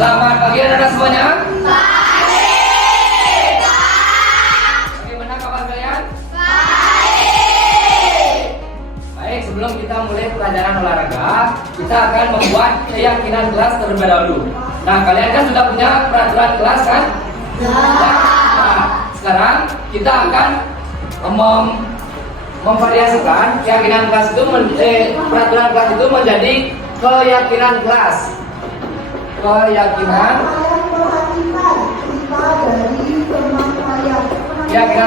Selamat pagi anak-anak semuanya. Pagi, Pak. Bagaimana kabar kalian? Baik. Baik, sebelum kita mulai pelajaran olahraga, kita akan membuat keyakinan kelas terlebih dahulu. Nah, kalian kan sudah punya peraturan kelas kan? Nah, sekarang kita akan memvariasikan keyakinan kelas itu peraturan kelas itu menjadi keyakinan kelas. Keyakinan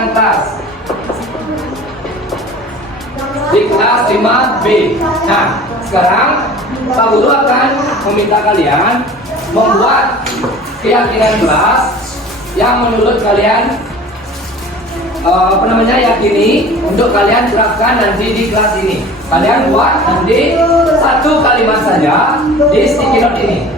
kelas di kelas 5B. Nah, sekarang Pak Guru akan meminta kalian membuat keyakinan kelas yang menurut kalian yakini untuk kalian terapkan nanti di kelas ini. Kalian buat nanti satu kalimat saja di sticky note ini.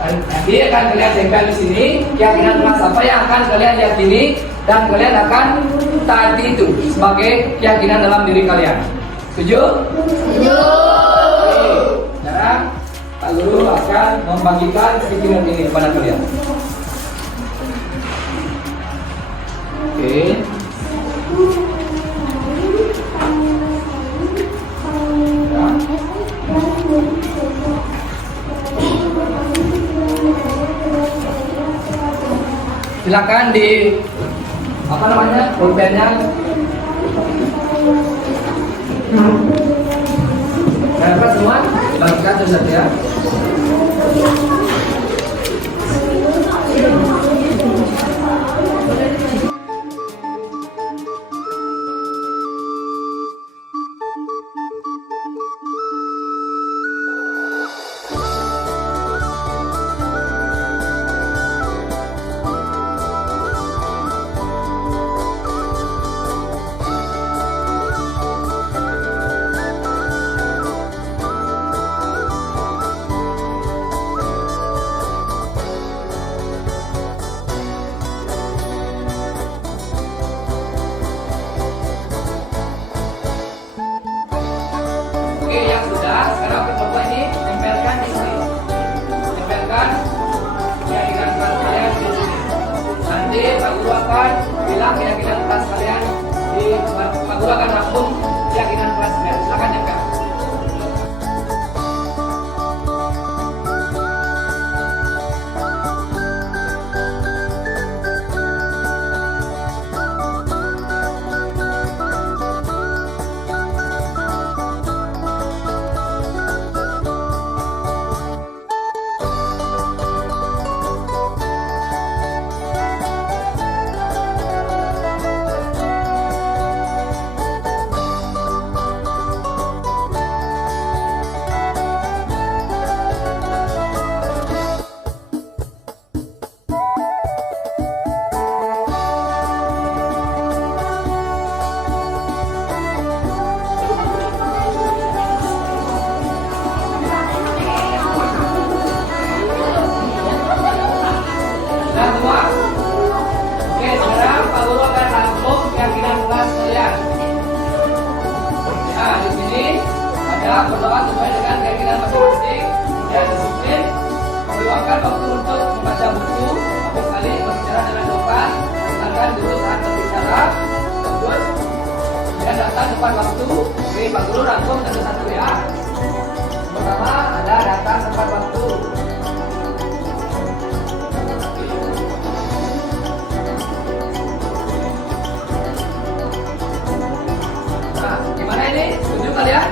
Nanti akan kalian tempel di sini keyakinan kelas apa yang akan kalian yakini dan kalian akan taati itu sebagai keyakinan dalam diri kalian. Setuju? Setuju. Oke. Sekarang Pak Guru akan membagikan sticky note ini kepada kalian. Oke. Silakan di pulpennya. Nah, semua bagikan satu ya. Oke, yang sudah, sekarang coba ini tempelkan di sini. Tempelkan keyakinan kelas kalian di sini. Nanti Pak Guru akan bilang keyakinan kelas kalian Pak Guru akan rangkum keyakinan kelas kalian. Silakan tempel. Berdoa sesuai dengan keyakinan masing-masing. Kemudian disiplin, meluangkan waktu untuk membaca buku, satu kali berbicara dengan sopan, mendengarkan dulu saat berbicara, terus kemudian datang tepat waktu. Oke, Pak Guru rangkum satu-satu ya. Pertama ada datang tepat waktu. Nah, gimana ini? Setuju kalian?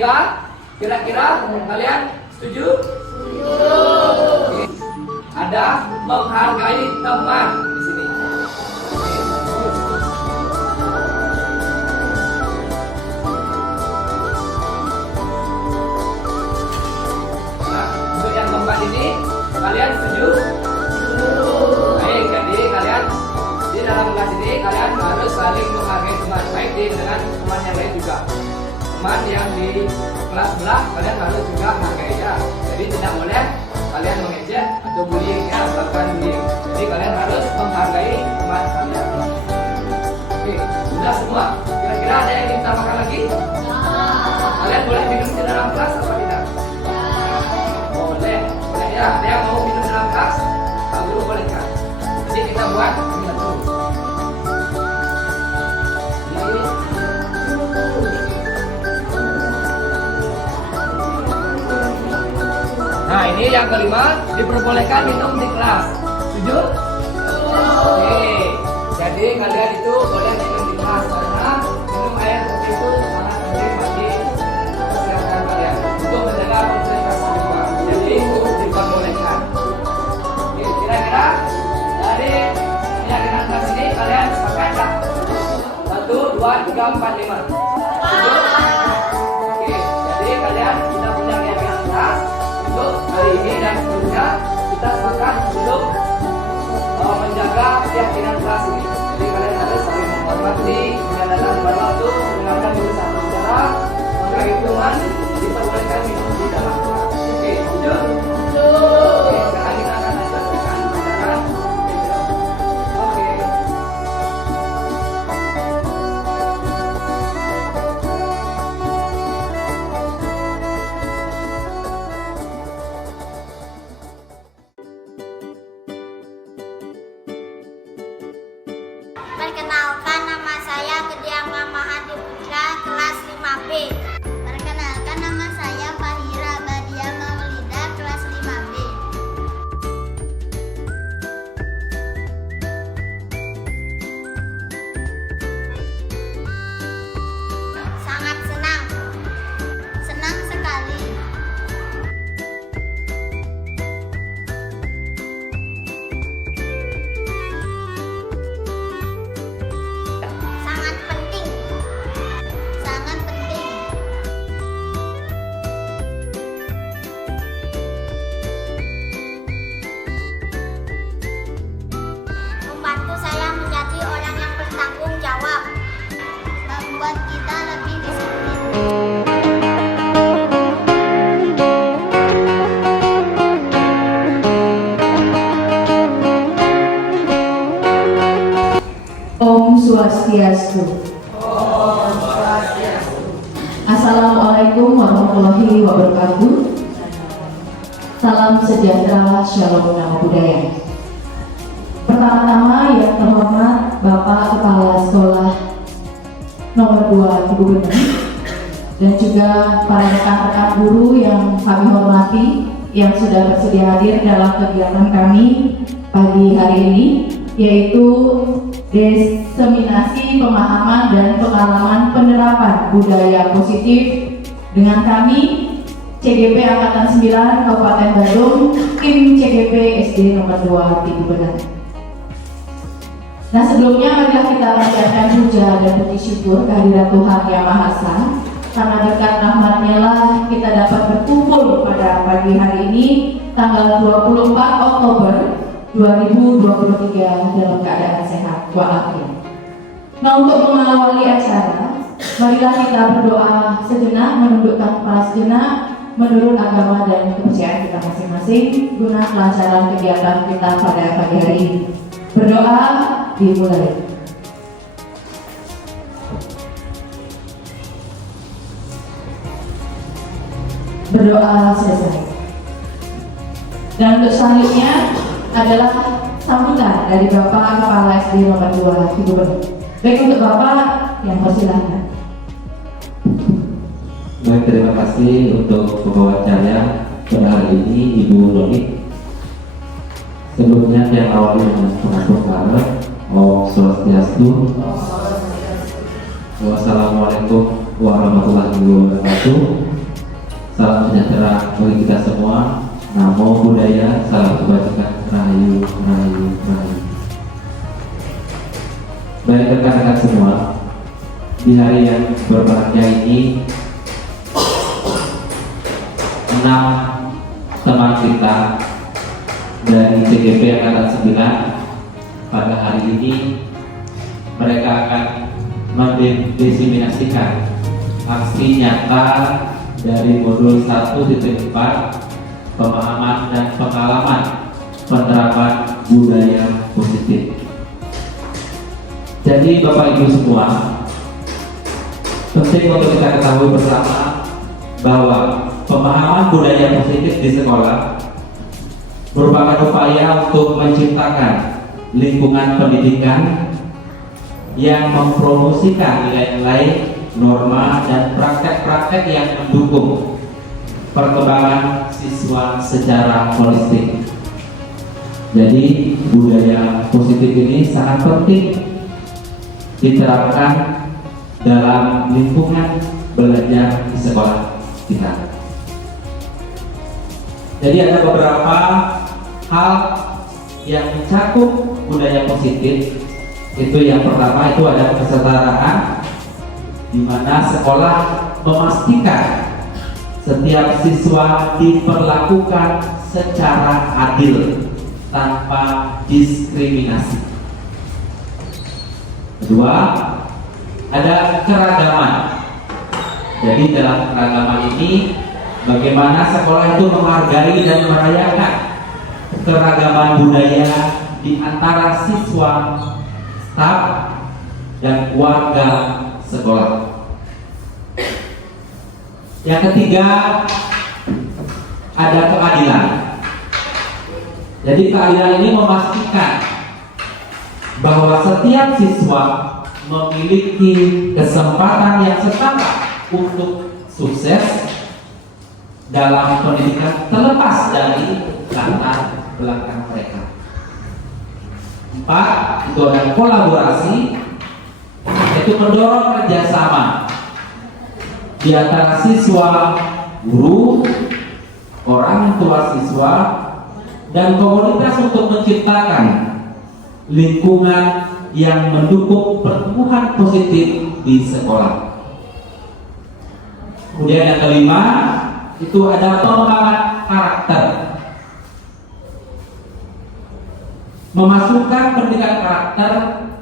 3. Kira-kira kalian setuju? Oke. Ada menghargai teman di sini. Nah, untuk yang keempat ini kalian setuju? Baik, jadi kalian di dalam kelas ini kalian harus saling menghargai teman, baik dengan teman yang lain juga. Teman yang di kelas sebelah kalian harus juga menghargainya. Jadi tidak boleh kalian mengejek atau bullying, ya, bahkan bullying. Jadi kalian harus menghargai teman kalian. Oke, sudah semua. Kira-kira ada yang ingin tambahkan lagi? Kalian boleh minum di dalam kelas apa tidak? Boleh. Boleh ya. Ada yang mau minum dalam kelas? Pak Guru bolehkan. Jadi kita buat minum dulu. Nah, ini yang kelima, diperbolehkan minum di kelas. Setuju? Oke. Jadi kalian itu boleh minum di kelas karena minum air putih itu sangat penting bagi kesehatan kalian untuk menjaga konsentrasi juga. Jadi itu diperbolehkan. Oke, kira-kira dari keyakinan kelas ini kalian sepakat tak? 1, 2, 3, 4, 5. Setuju? Oke, jadi kalian sudah punya keyakinan kelas. Untuk hari ini dan seterusnya kita sepakat untuk menjaga keyakinan kelas ini. Jadi kalian harus saling menghormati, menyadari pada waktu, mendengarkan dulu saat bicara, maka hitungan diperbolehkan minum di dalam kelas. Oke, setuju? Oke, sekarang kita akan lanjutkan pelajaran. Oke. Perkenalkan, nama saya Gediama Mahadi Putra, kelas 5B. Perkenalkan, nama saya Fahira Badia Maulida, kelas 5B. Sangat senang. Senang sekali. Sangat penting. Sangat penting. Membantu saya menjadi orang yang bertanggung jawab. Membuat kita lebih disiplin. Om Swastiastu. Assalamualaikum warahmatullahi wabarakatuh. Salam sejahtera, shalom nama budaya. Pertama-tama yang terhormat Bapak Kepala Sekolah nomor 2 Ibu Bening dan juga para rekan-rekan guru yang kami hormati yang sudah bersedia hadir dalam kegiatan kami pagi hari ini, yaitu diseminasi pemahaman dan pengalaman penerapan budaya positif dengan kami CGP Angkatan 9 Kabupaten Bandung, tim CGP SD nomor 2 Ibu Bening. Nah, sebelumnya marilah kita panjatkan puja dan puji syukur kehadirat Tuhan Yang Maha Esa, karena berkat rahmat-Nya lah kita dapat berkumpul pada pagi hari ini tanggal 24 Oktober 2023 dalam keadaan sehat walafiat. Nah, untuk mengawali acara, marilah kita berdoa sejenak, menundukkan kepala sejenak menurut agama dan kepercayaan kita masing-masing guna kelancaran kegiatan kita pada pagi hari ini. Berdoa dimulai. Berdoa selesai. Dan untuk selanjutnya adalah sambutan dari Bapak Kepala SD nomor 2 Ibu Bening. Baik, untuk Bapak yang persilahkan. Baik, terima kasih untuk pembawaannya pada hari ini Ibu Doni. Sebelumnya saya awali dengan pengakuan Om Swastiastu. Wassalamualaikum warahmatullahi wabarakatuh. salam sejahtera bagi kita semua. Namo Buddhaya, salam kebajikan, Rahayu, Rahayu, Rahayu. Baik rekan-rekan semua, di hari yang berbahagia ini 6 teman kita dari CGP Angkatan 9 pada hari ini mereka akan mendesiminasikan aksi nyata dari modul 1.4 pemahaman dan pengalaman penerapan budaya positif. Jadi Bapak Ibu semua, penting untuk kita ketahui bersama bahwa pemahaman budaya positif di sekolah merupakan upaya untuk menciptakan lingkungan pendidikan yang mempromosikan nilai-nilai, norma, dan praktek-praktek yang mendukung perkembangan siswa secara holistik. Jadi budaya positif ini sangat penting diterapkan dalam lingkungan belajar di sekolah kita. Jadi ada beberapa hal yang mencakup budaya positif. Itu yang pertama, itu ada kesetaraan, di mana sekolah memastikan setiap siswa diperlakukan secara adil tanpa diskriminasi. Kedua, ada keragaman. Jadi dalam keragaman ini bagaimana sekolah itu menghargai dan merayakan keragaman budaya di antara siswa, staf, dan warga sekolah. Yang ketiga, ada keadilan. Jadi keadilan ini memastikan bahwa setiap siswa memiliki kesempatan yang setara untuk sukses dalam pendidikan terlepas dari latar belakang mereka. 4, itu ada kolaborasi, yaitu mendorong kerjasama di antara siswa, guru, orang tua siswa, dan komunitas untuk menciptakan lingkungan yang mendukung pertumbuhan positif di sekolah. Kemudian yang kelima, itu ada pengembangan karakter. Memasukkan pendidikan karakter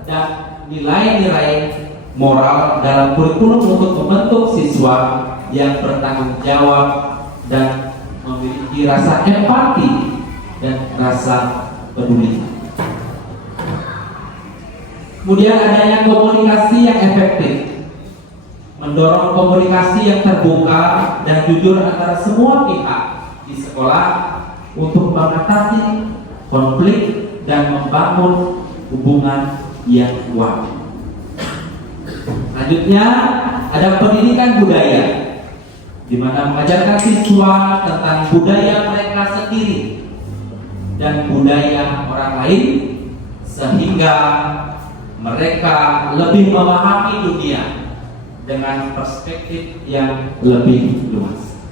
dan nilai-nilai moral dalam kurikulum untuk membentuk siswa yang bertanggung jawab dan memiliki rasa empati dan rasa peduli. Kemudian adanya komunikasi yang efektif, mendorong komunikasi yang terbuka dan jujur antara semua pihak di sekolah untuk mengatasi konflik dan membangun hubungan yang kuat. Selanjutnya ada pendidikan budaya, di mana mengajarkan siswa tentang budaya mereka sendiri dan budaya orang lain, sehingga mereka lebih memahami dunia dengan perspektif yang lebih luas.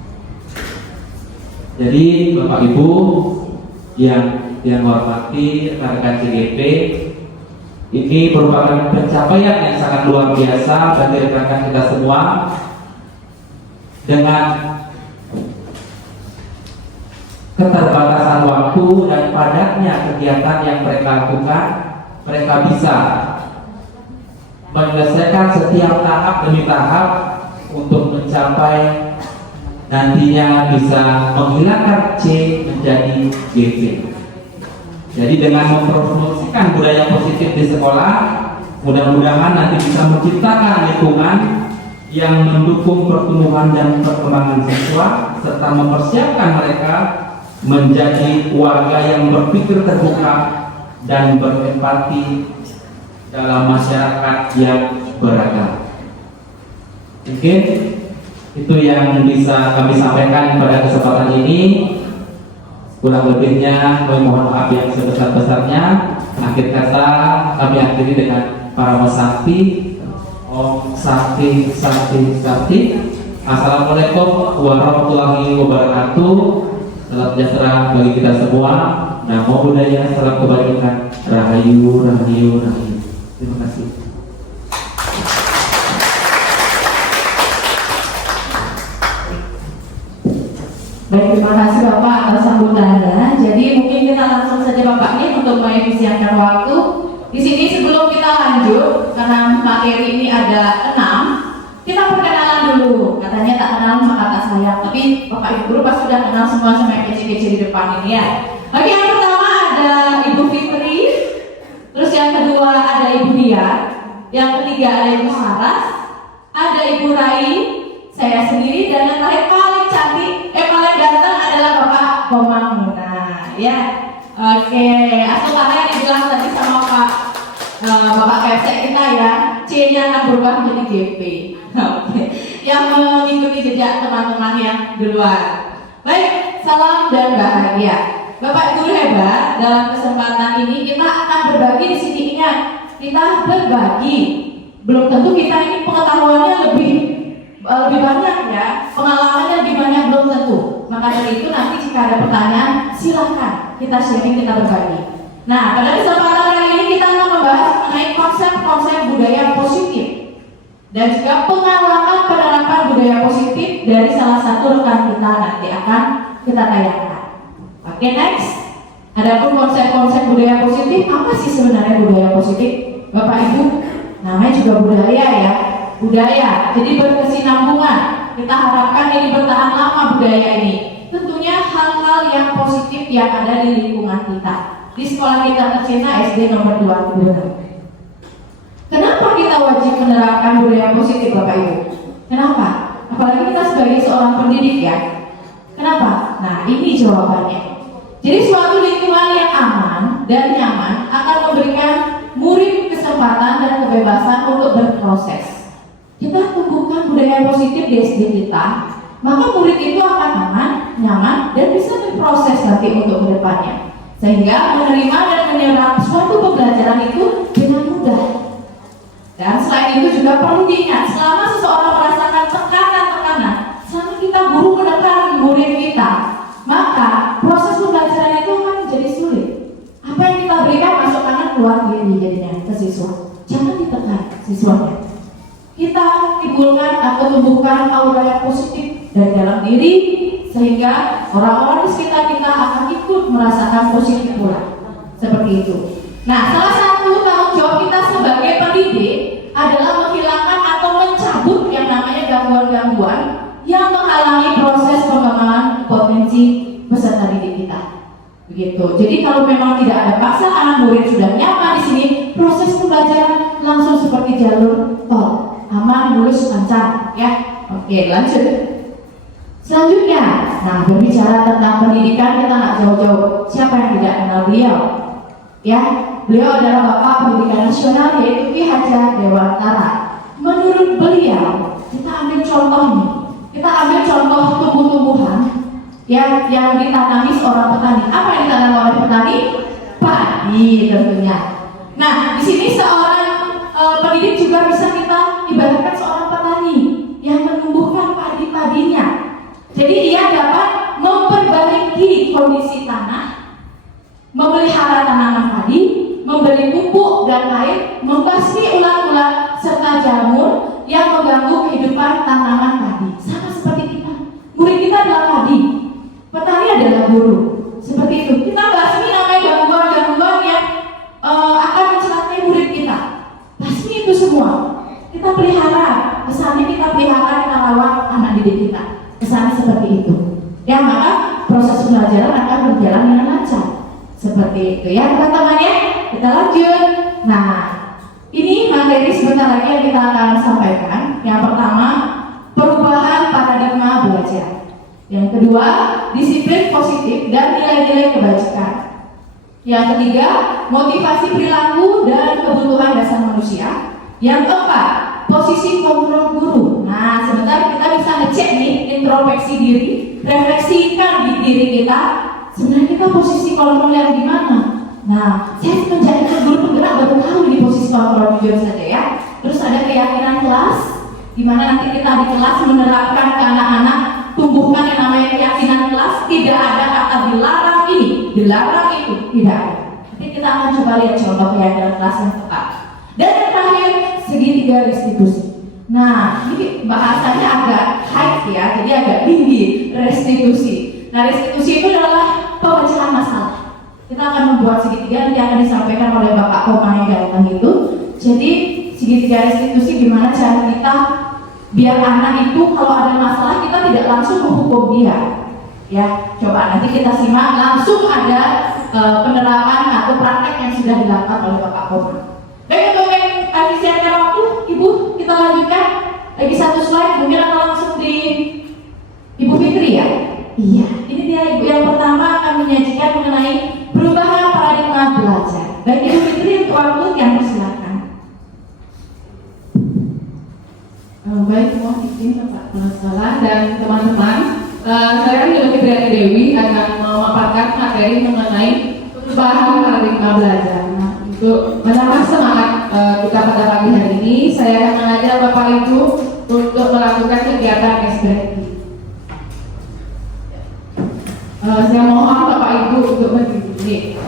Jadi Bapak Ibu yang hormati rekan-rekan CGP, ini merupakan pencapaian yang sangat luar biasa bagi rekan-rekan kita semua. Dengan keterbatasan waktu dan padatnya kegiatan yang mereka lakukan, mereka bisa menyelesaikan setiap tahap demi tahap untuk mencapai nantinya bisa menghilangkan C menjadi GP. Jadi dengan mempromosikan budaya positif di sekolah, mudah-mudahan nanti bisa menciptakan lingkungan yang mendukung pertumbuhan dan perkembangan siswa, serta mempersiapkan mereka menjadi warga yang berpikir terbuka dan berempati dalam masyarakat yang beragam. Mungkin itu yang bisa kami sampaikan pada kesempatan ini. Kurang lebihnya kami mohon maaf yang sebesar-besarnya. Akhir kata kami akhiri dengan Paramo Sakti, Om Sakti Sakti Sakti, Assalamualaikum warahmatullahi wabarakatuh. Salam sejahtera bagi kita semua. Namo Buddhaya, salam kebajikan. Rahayu, rahayu, rahayu. Terima kasih. Baik, terima kasih Bapak atas sambutannya. Jadi mungkin kita langsung saja Bapak ini untuk mengefisienkan waktu. Di sini sebelum kita lanjut, karena materi ini ada 6, kita perkenalan dulu. Katanya tak kenal maka tak sayang. Tapi Bapak Ibu guru pasti sudah kenal semua sama yang kece-kece di depan ini ya. Oke, yang pertama ada Ibu Fitri. Terus yang kedua ada Ibu Dia. Yang ketiga ada Ibu Saras. Ada Ibu Rai. Saya sendiri, dan yang paling cantik, paling ganteng adalah Bapak Komang Muna, ya. Oke, asal kata yang dibilang tadi sama Bapak KFC kita ya, C-nya akan berubah menjadi GP. Oke, yang mengikuti jejak teman-teman yang duluan. Baik, salam dan bahagia. Bapak Ibu hebat, dalam kesempatan ini kita akan berbagi di sini. Ingat, kita berbagi. Belum tentu kita ini pengetahuannya lebih banyak ya, pengalamannya lebih banyak belum tentu. Maka dari itu nanti jika ada pertanyaan silahkan kita sharing, kita berbagi. Nah, pada kesempatan kali ini kita akan membahas mengenai konsep-konsep budaya positif dan juga pengalaman penerapan budaya positif dari salah satu rekan kita nanti akan kita tayangkan. Oke, next. Adapun konsep-konsep budaya positif, apa sih sebenarnya budaya positif? Bapak Ibu, namanya juga budaya ya. Budaya, jadi berkesinambungan. Kita harapkan ini bertahan lama budaya ini. Tentunya hal-hal yang positif yang ada di lingkungan kita. Di sekolah kita tercinta SD nomor 2. Kenapa kita wajib menerapkan budaya positif Bapak Ibu? Kenapa? Apalagi kita sebagai seorang pendidik ya. Kenapa? Nah, ini jawabannya. Jadi suatu lingkungan yang aman dan nyaman akan memberikan murid kesempatan dan kebebasan untuk berproses. Kita tumbuhkan budaya positif di SD kita, maka murid itu akan aman, nyaman, dan bisa berproses nanti untuk kedepannya, sehingga menerima dan menyerap suatu pembelajaran itu dengan mudah. Dan selain itu juga perlu diingat, selama seseorang merasakan tekanan-tekanan, selama kita guru menekan murid kita, maka proses pembelajaran itu akan menjadi sulit. Apa yang kita berikan masuk kanan keluar kiri jadinya ke siswa. Jangan ditekan siswanya. Kita timbulkan atau tumbuhkan aura yang positif dari dalam diri, sehingga orang-orang di sekitar kita akan ikut merasakan positif pula. Seperti itu. Nah, salah satu tanggung jawab kita sebagai pendidik adalah menghilangkan atau mencabut yang namanya gangguan-gangguan yang menghalangi proses pengembangan potensi peserta didik kita. Begitu. Jadi kalau memang tidak ada paksaan, murid sudah nyaman di sini, proses pembelajaran langsung seperti jalur tol. Aman, lurus, lancar, ya. Oke, lanjut. Selanjutnya, nah berbicara tentang pendidikan kita nggak jauh-jauh. Siapa yang tidak kenal beliau? Ya, beliau adalah Bapak Pendidikan Nasional yaitu Ki Hajar Dewantara. Menurut beliau, kita ambil contoh nih. Kita ambil contoh tumbuh-tumbuhan yang ditanami seorang petani. Apa yang ditanam oleh petani? Padi tentunya. Nah, di sini seorang pendidik juga bisa kita ibaratkan seorang petani yang menumbuhkan padi-padinya. Jadi ia dapat memperbaiki kondisi tanah, memelihara tanaman padi, memberi pupuk dan air, membasmi ulat-ulat serta jamur yang mengganggu kehidupan tanaman padi. Sama seperti kita, murid kita adalah padi, petani adalah guru. Seperti itu. Kita basmi namanya gangguan-gangguan yang akan mencelakai murid kita. Basmi itu semua. Kita pelihara, kesannya kita pelihara, kita rawat anak didik kita. Kesannya seperti itu. Ya, maka proses pembelajaran akan berjalan dengan lancar. Seperti itu ya, teman-teman ya. Kita lanjut. Nah, ini materi sebentar lagi yang kita akan sampaikan. Yang pertama, perubahan paradigma belajar. Yang kedua, disiplin positif dan nilai-nilai kebajikan. Yang ketiga, motivasi perilaku dan kebutuhan dasar manusia. Yang keempat, posisi kontrol guru. Nah, sebentar kita bisa ngecek nih, introspeksi diri, refleksikan di diri kita. Sebenarnya kita posisi kontrol yang di mana? Nah, saya menjadi guru penggerak baru tahu di posisi kontrol, jujur saja ya. Terus ada keyakinan kelas, Dimana nanti kita di kelas menerapkan ke anak-anak, tumbuhkan yang namanya keyakinan kelas. Tidak ada kata dilarang ini, dilarang itu, tidak ada. Nanti kita akan coba lihat contoh keyakinan kelas yang tepat. Dan yang terakhir, segitiga restitusi. Nah, ini bahasanya agak high ya, jadi agak tinggi, restitusi. Nah, restitusi itu adalah pemecahan masalah. Kita akan membuat segitiga, nanti akan disampaikan oleh Bapak Koma yang datang itu. Jadi segitiga restitusi gimana cara kita biar anak itu kalau ada masalah kita tidak langsung menghukum dia. Ya, coba nanti kita simak langsung ada penerapan atau praktek yang sudah dilakukan oleh Bapak Koma. Baik, untuk efisienkan waktu, Ibu, kita lanjutkan lagi satu slide, mungkin akan langsung di Ibu Fitri ya. Iya, ini dia Ibu yang pertama akan menyajikan mengenai perubahan paradigma belajar. Baik Ibu Fitri, untuk waktu yang persilakan. Baik, mohon izin Bapak Salah dan teman-teman. Saya Ibu Fitri Dewi akan memaparkan materi mengenai perubahan paradigma belajar. Nah, untuk menambah semangat kita pada pagi hari ini, saya akan mengajak Bapak Ibu untuk melakukan kegiatan ekspresi. Saya mohon Bapak Ibu untuk berdiri.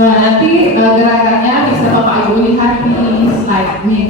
Nanti gerakannya bisa Bapak Ibu lihat di slide ini.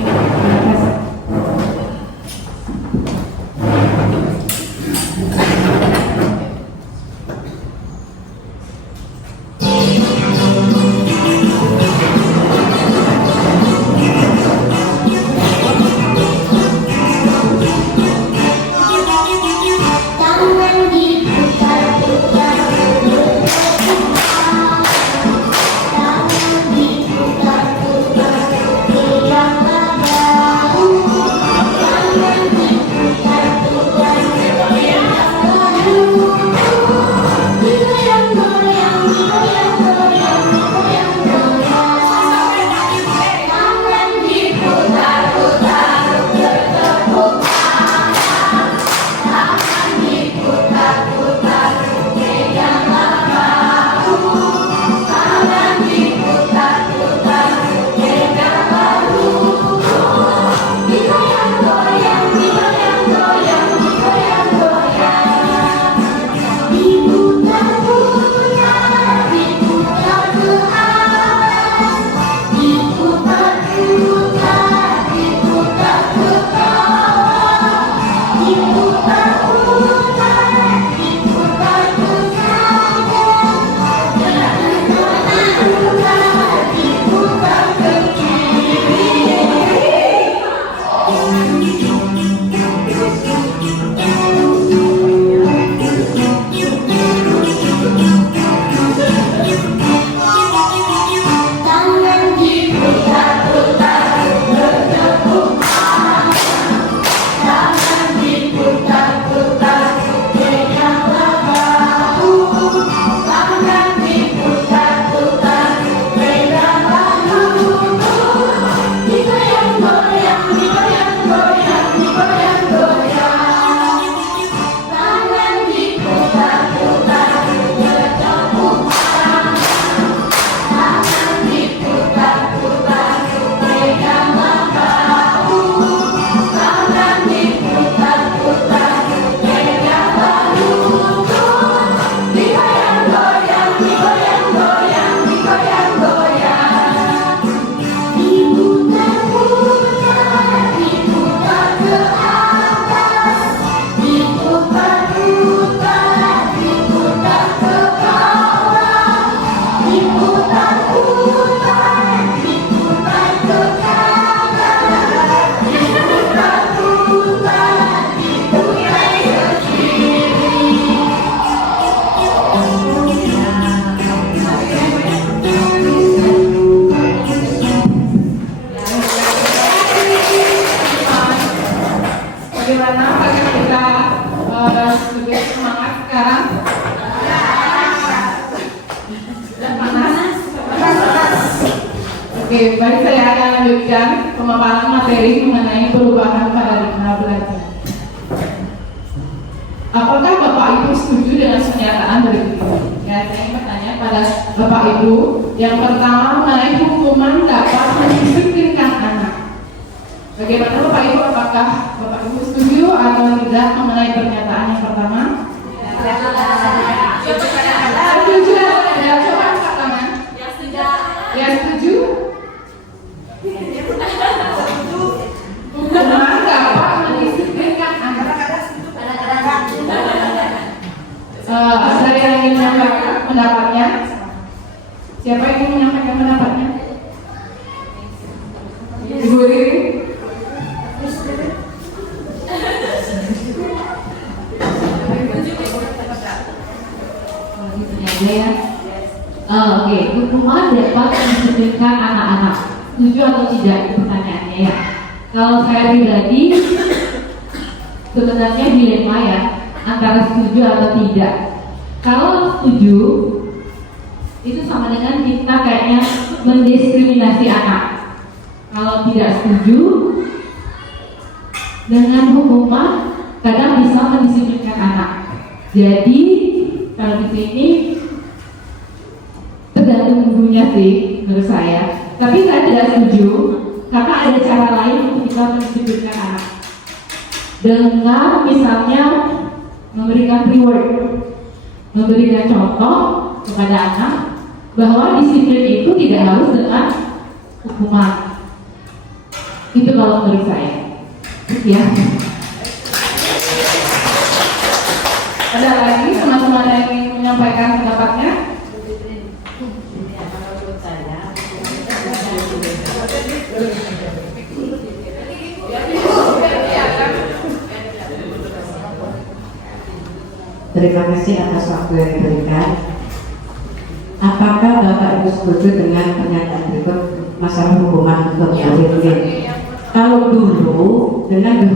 Oke, baik, saya akan lanjutkan pemaparan materi mengenai perubahan paradigma belajar. Apakah Bapak Ibu setuju dengan pernyataan berikut ini? Ya, Bapak Ibu. Yang pertama mengenai hukuman dapat mendisiplinkan anak. Bagaimana Bapak Ibu? Apakah Bapak Ibu setuju atau tidak mengenai pernyataan yang pertama? Setuju atau tidak? Coba angkat tangan. Ya setuju. Hukuman dapat mendisiplinkan anak. Ada yang ingin menyampaikan pendapatnya? Siapa yang ingin menyampaikan pendapatnya? Ibu Riri. Ya. Oke, hukuman dapat mendisiplinkan anak-anak. Setuju atau tidak? Pertanyaannya ya. Kalau saya pribadi sebenarnya dilema ya antara setuju atau tidak. Kalau setuju itu sama dengan kita kayaknya mendiskriminasi anak. Kalau tidak setuju dengan hukuman kadang bisa mendisiplinkan anak. Jadi kalau di sini tergantung gurunya sih menurut saya. Tapi saya tidak setuju karena ada cara lain untuk kita mendisiplinkan anak. Dengan misalnya memberikan reward, memberikan contoh kepada anak bahwa disiplin itu tidak harus dengan hukuman. Itu kalau menurut saya. Ya. Ada lagi teman-teman yang ingin menyampaikan pendapatnya? Terima kasih atas waktu yang diberikan. Apakah Bapak Ibu setuju dengan pernyataan berikut masalah hukuman untuk murid-murid? Kalau dulu dengan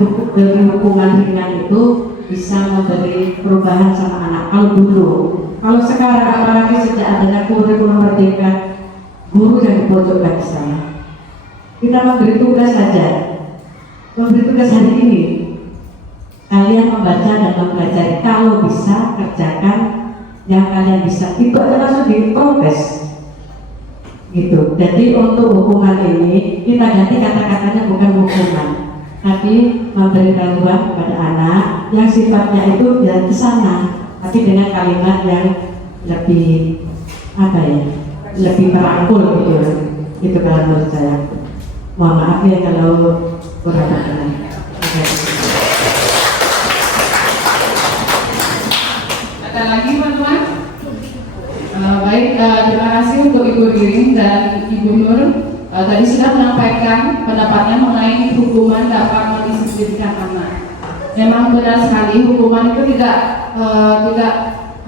hukuman ringan itu bisa memberi perubahan sama anak. Kalau dulu, kalau sekarang apalagi sejak adanya kurikulum merdeka, guru yang dipojokkan di sana. Kita memberi tugas saja, memberi tugas hari ini. Kalian membaca dan mempelajari, kalau bisa kerjakan yang kalian bisa. Itu adalah langsung diprotes. Gitu. Jadi untuk hukuman ini kita ganti kata-katanya bukan hukuman, tapi memberi bantuan kepada anak yang sifatnya itu ya ke sana, tapi dengan kalimat yang lebih apa ya, lebih merangkul gitu. Itu kalau menurut saya. Mohon maaf ya kalau kurang berkenan. Ada lagi teman-teman? Baik, terima kasih untuk Ibu Ririn dan Ibu Nur. Tadi sudah menyampaikan pendapatnya mengenai hukuman dapat mendisiplinkan anak. Memang benar sekali hukuman itu tidak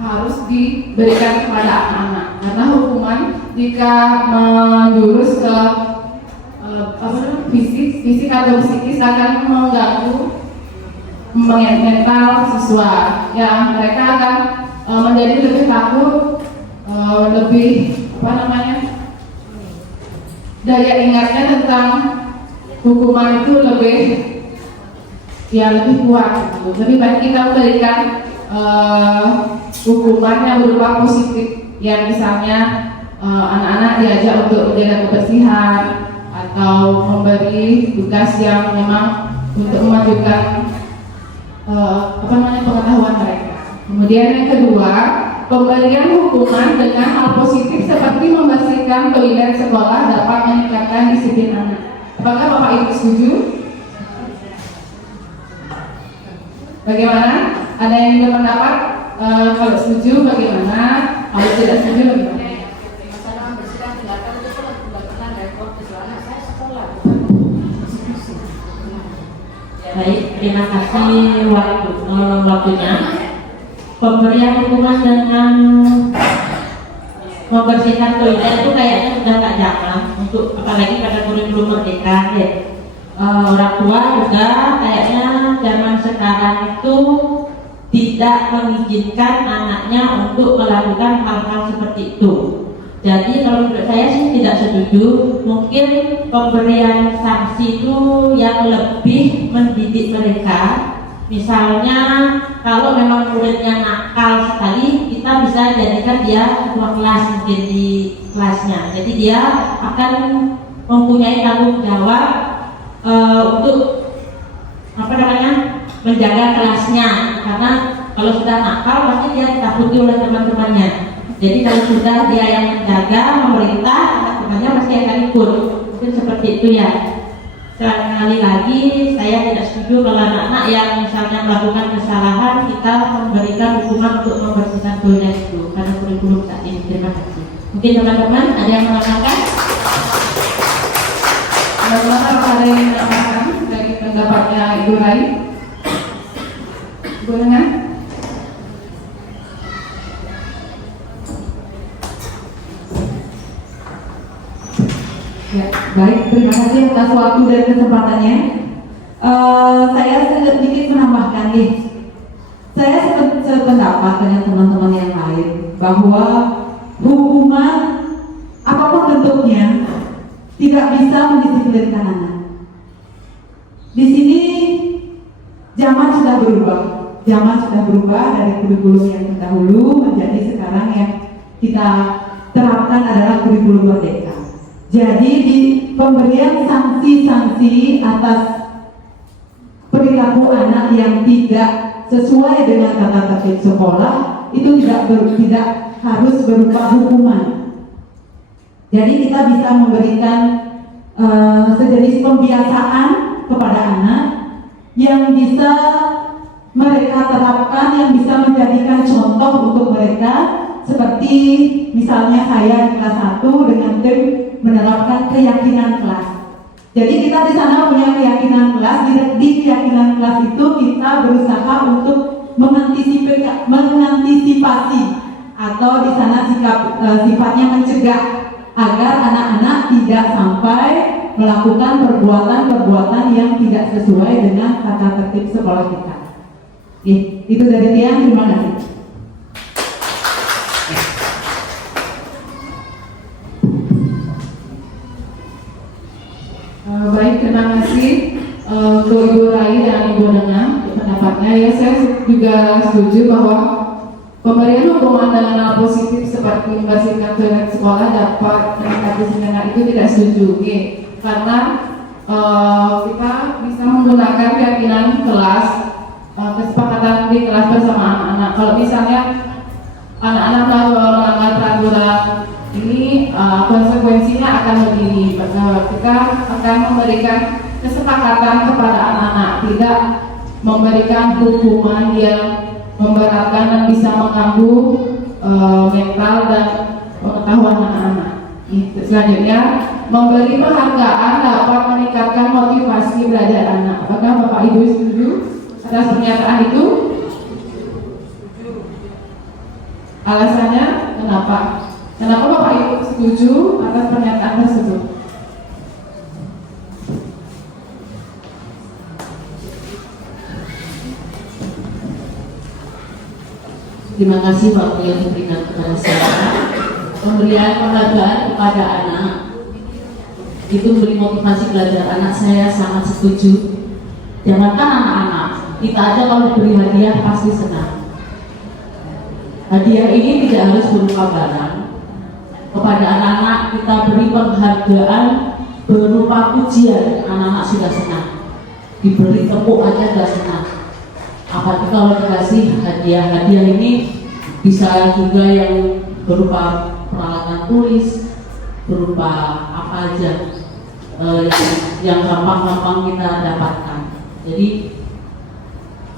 harus diberikan kepada anak-anak, karena hukuman jika menjurus ke fisik atau psikis akan mengganggu mental siswa. Ya, mereka akan menjadi lebih takut, lebih daya ingatnya tentang hukuman itu lebih kuat gitu. Lebih baik kita memberikan hukuman yang berupa positif, yang misalnya anak-anak diajak untuk menjaga kebersihan atau memberi tugas yang memang untuk memajukan pengetahuan mereka. Kemudian yang kedua, pemberian hukuman dengan hal positif seperti membersihkan toilet sekolah dapat meningkatkan disiplin anak. Apakah Bapak Ibu setuju? Bagaimana? Ada yang berpendapat kalau setuju bagaimana? Kalau tidak setuju bagaimana? Baik, terima kasih waktunya. Pemberian hukuman dengan membersihkan toilet itu kayaknya sudah tak zaman untuk, apalagi pada kurikulum merdeka ya. Orang tua juga kayaknya zaman sekarang itu tidak mengizinkan anaknya untuk melakukan hal-hal seperti itu. Jadi kalau menurut saya sih tidak setuju. Mungkin pemberian sanksi itu yang lebih mendidik mereka. Misalnya kalau memang muridnya nakal sekali, kita kita bisa jadikan dia ketua kelas mungkin di kelasnya. Jadi dia akan mempunyai tanggung jawab untuk menjaga kelasnya, karena kalau sudah nakal pasti dia ditakuti oleh teman-temannya. Jadi kalau sudah dia yang menjaga, memerintah, teman-temannya pasti akan ikut. Mungkin seperti itu ya. Sekali lagi saya tidak setuju kalau anak-anak yang misalnya melakukan kesalahan kita memberikan hukuman untuk membersihkan toilet itu, karena kurikulum saat ini. Terima kasih. Mungkin teman-teman ada yang menambahkan? Teman-teman ada yang menambahkan dari pendapatnya Ibu Rai? Ibu dengar? Ya, baik, terima kasih atas waktu dan kesempatannya. Saya sedikit menambahkan nih. Saya sependapat dengan teman-teman yang lain bahwa hukuman apapun bentuknya tidak bisa mendisiplinkan anak. Di sini zaman sudah berubah. Zaman sudah berubah dari kurikulum yang terdahulu menjadi sekarang yang kita terapkan adalah kurikulum merdeka. Jadi di pemberian sanksi-sanksi atas perilaku anak yang tidak sesuai dengan tata tertib sekolah itu tidak harus berupa hukuman. Jadi kita bisa memberikan sejenis pembiasaan kepada anak yang bisa mereka terapkan, yang bisa menjadikan contoh untuk mereka, seperti misalnya saya di kelas 1 dengan tim menerapkan keyakinan kelas. Jadi kita di sana punya keyakinan kelas. Di keyakinan kelas itu kita berusaha untuk mengantisipasi atau di sana sifatnya mencegah agar anak-anak tidak sampai melakukan perbuatan-perbuatan yang tidak sesuai dengan tata tertib sekolah kita. Itu dari Tian, terima kasih. Baik, terima kasih untuk Ibu Rai dan Ibu Nena pendapatnya. Ya, saya juga setuju bahwa pemberian hukuman dengan hal positif seperti membersihkan toilet sekolah dapat meningkatkan kesenangan itu tidak setuju, karena kita bisa menggunakan keyakinan kelas, kesepakatan di kelas bersama anak-anak. Kalau misalnya anak-anak melanggar peraturan ini, konsekuensinya akan lebih, kita akan memberikan kesepakatan kepada anak-anak, tidak memberikan hukuman yang memberatkan dan bisa mengganggu mental dan pengetahuan anak-anak. Selanjutnya, memberi penghargaan dapat meningkatkan motivasi belajar anak. Apakah Bapak Ibu setuju atas pernyataan itu? Alasannya kenapa? Kenapa Bapak Ibu setuju atas pernyataan tersebut? Terima kasih waktu yang diberikan kepada saya. Pemberian penghargaan kepada anak itu memberi motivasi belajar anak, saya sangat setuju. Jangankan anak-anak, kita aja kalau diberi hadiah pasti senang. Hadiah ini tidak harus berupa barang. Kepada anak-anak kita beri penghargaan berupa pujian, anak-anak sudah senang. Diberi tepuk aja sudah senang. Apalagi kalau dikasih hadiah ini bisa juga yang berupa peralatan tulis, berupa apa aja yang gampang-gampang kita dapatkan. Jadi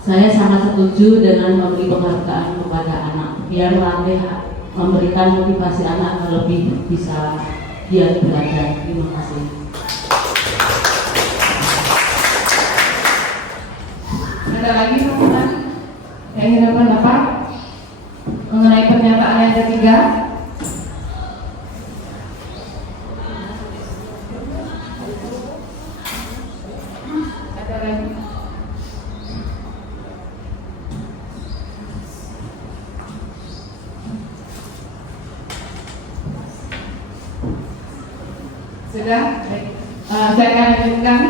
saya sangat setuju dengan memberi penghargaan kepada anak, biar nanti memberikan motivasi anak lebih bisa giat belajar. Terima kasih. Ada lagi teman-teman yang ingin berpendapat mengenai pernyataan yang ketiga? Ada lagi? Sudah? Baik. Saya akan lanjutkan.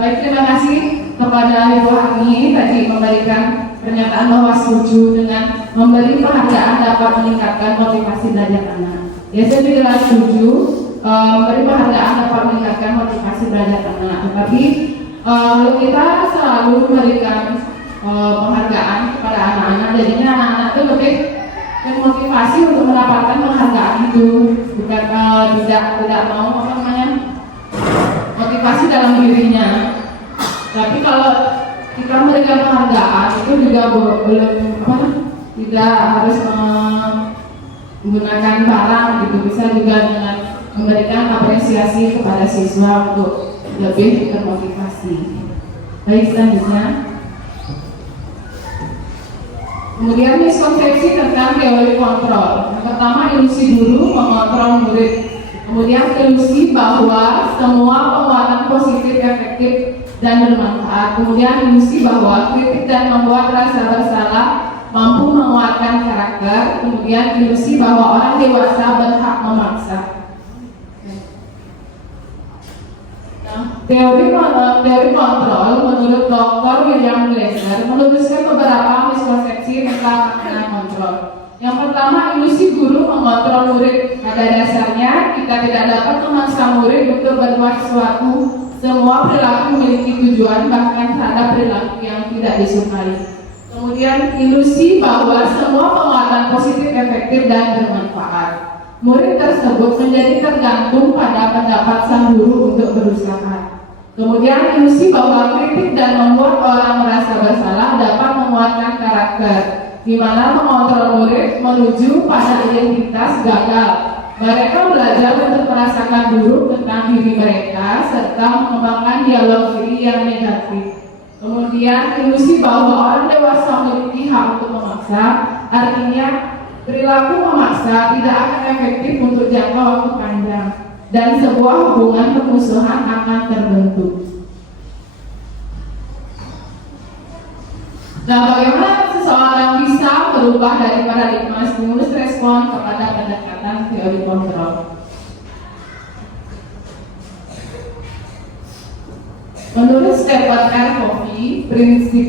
Baik, terima kasih kepada Ibu Hani tadi memberikan pernyataan bahwa setuju dengan memberi penghargaan dapat meningkatkan motivasi belajar anak. Ya, saya juga setuju memberi penghargaan dapat meningkatkan motivasi belajar anak. Tetapi kita selalu memberikan penghargaan kepada anak-anak, jadinya anak-anak itu lebih termotivasi untuk mendapatkan penghargaan itu, bukan tidak mau motivasi dalam dirinya. Tapi kalau kita memberikan penghargaan itu juga belum tidak harus menggunakan barang gitu, bisa juga dengan memberikan apresiasi kepada siswa untuk lebih termotivasi. Baik, selanjutnya. Kemudian miskonsepsi tentang teori kontrol. Yang pertama, ilusi guru mengontrol murid. Kemudian ilusi bahwa semua penguatan positif efektif dan bermanfaat. Kemudian ilusi bahwa kritik dan membuat rasa bersalah mampu menguatkan karakter. Kemudian ilusi bahwa orang dewasa berhak memaksa. Teori kontrol menurut Dr. William Glasser meluruskan beberapa miskonsepsi tentang makna kontrol. Yang pertama, ilusi guru mengontrol murid. Pada dasarnya kita tidak dapat memaksa murid untuk berbuat sesuatu. Semua perilaku memiliki tujuan, bahkan terhadap perilaku yang tidak disukai. Kemudian ilusi bahwa semua penguatan positif efektif dan bermanfaat. Murid tersebut menjadi tergantung pada pendapat sang guru untuk berusaha. Kemudian ilusi bahwa kritik dan membuat orang merasa bersalah dapat menguatkan karakter, di mana mengontrol murid menuju pada identitas gagal. Mereka belajar untuk merasakan buruk tentang diri mereka serta mengembangkan dialog diri yang negatif. Kemudian ilusi bahwa orang dewasa memiliki hak untuk memaksa, artinya perilaku memaksa tidak akan efektif untuk jangka waktu panjang dan sebuah hubungan permusuhan akan terbentuk. Nah, bagaimana seseorang bisa berubah dari paradigma stimulus respon kepada pendekatan teori kontrol? Menurut Stephen R. Covey, prinsip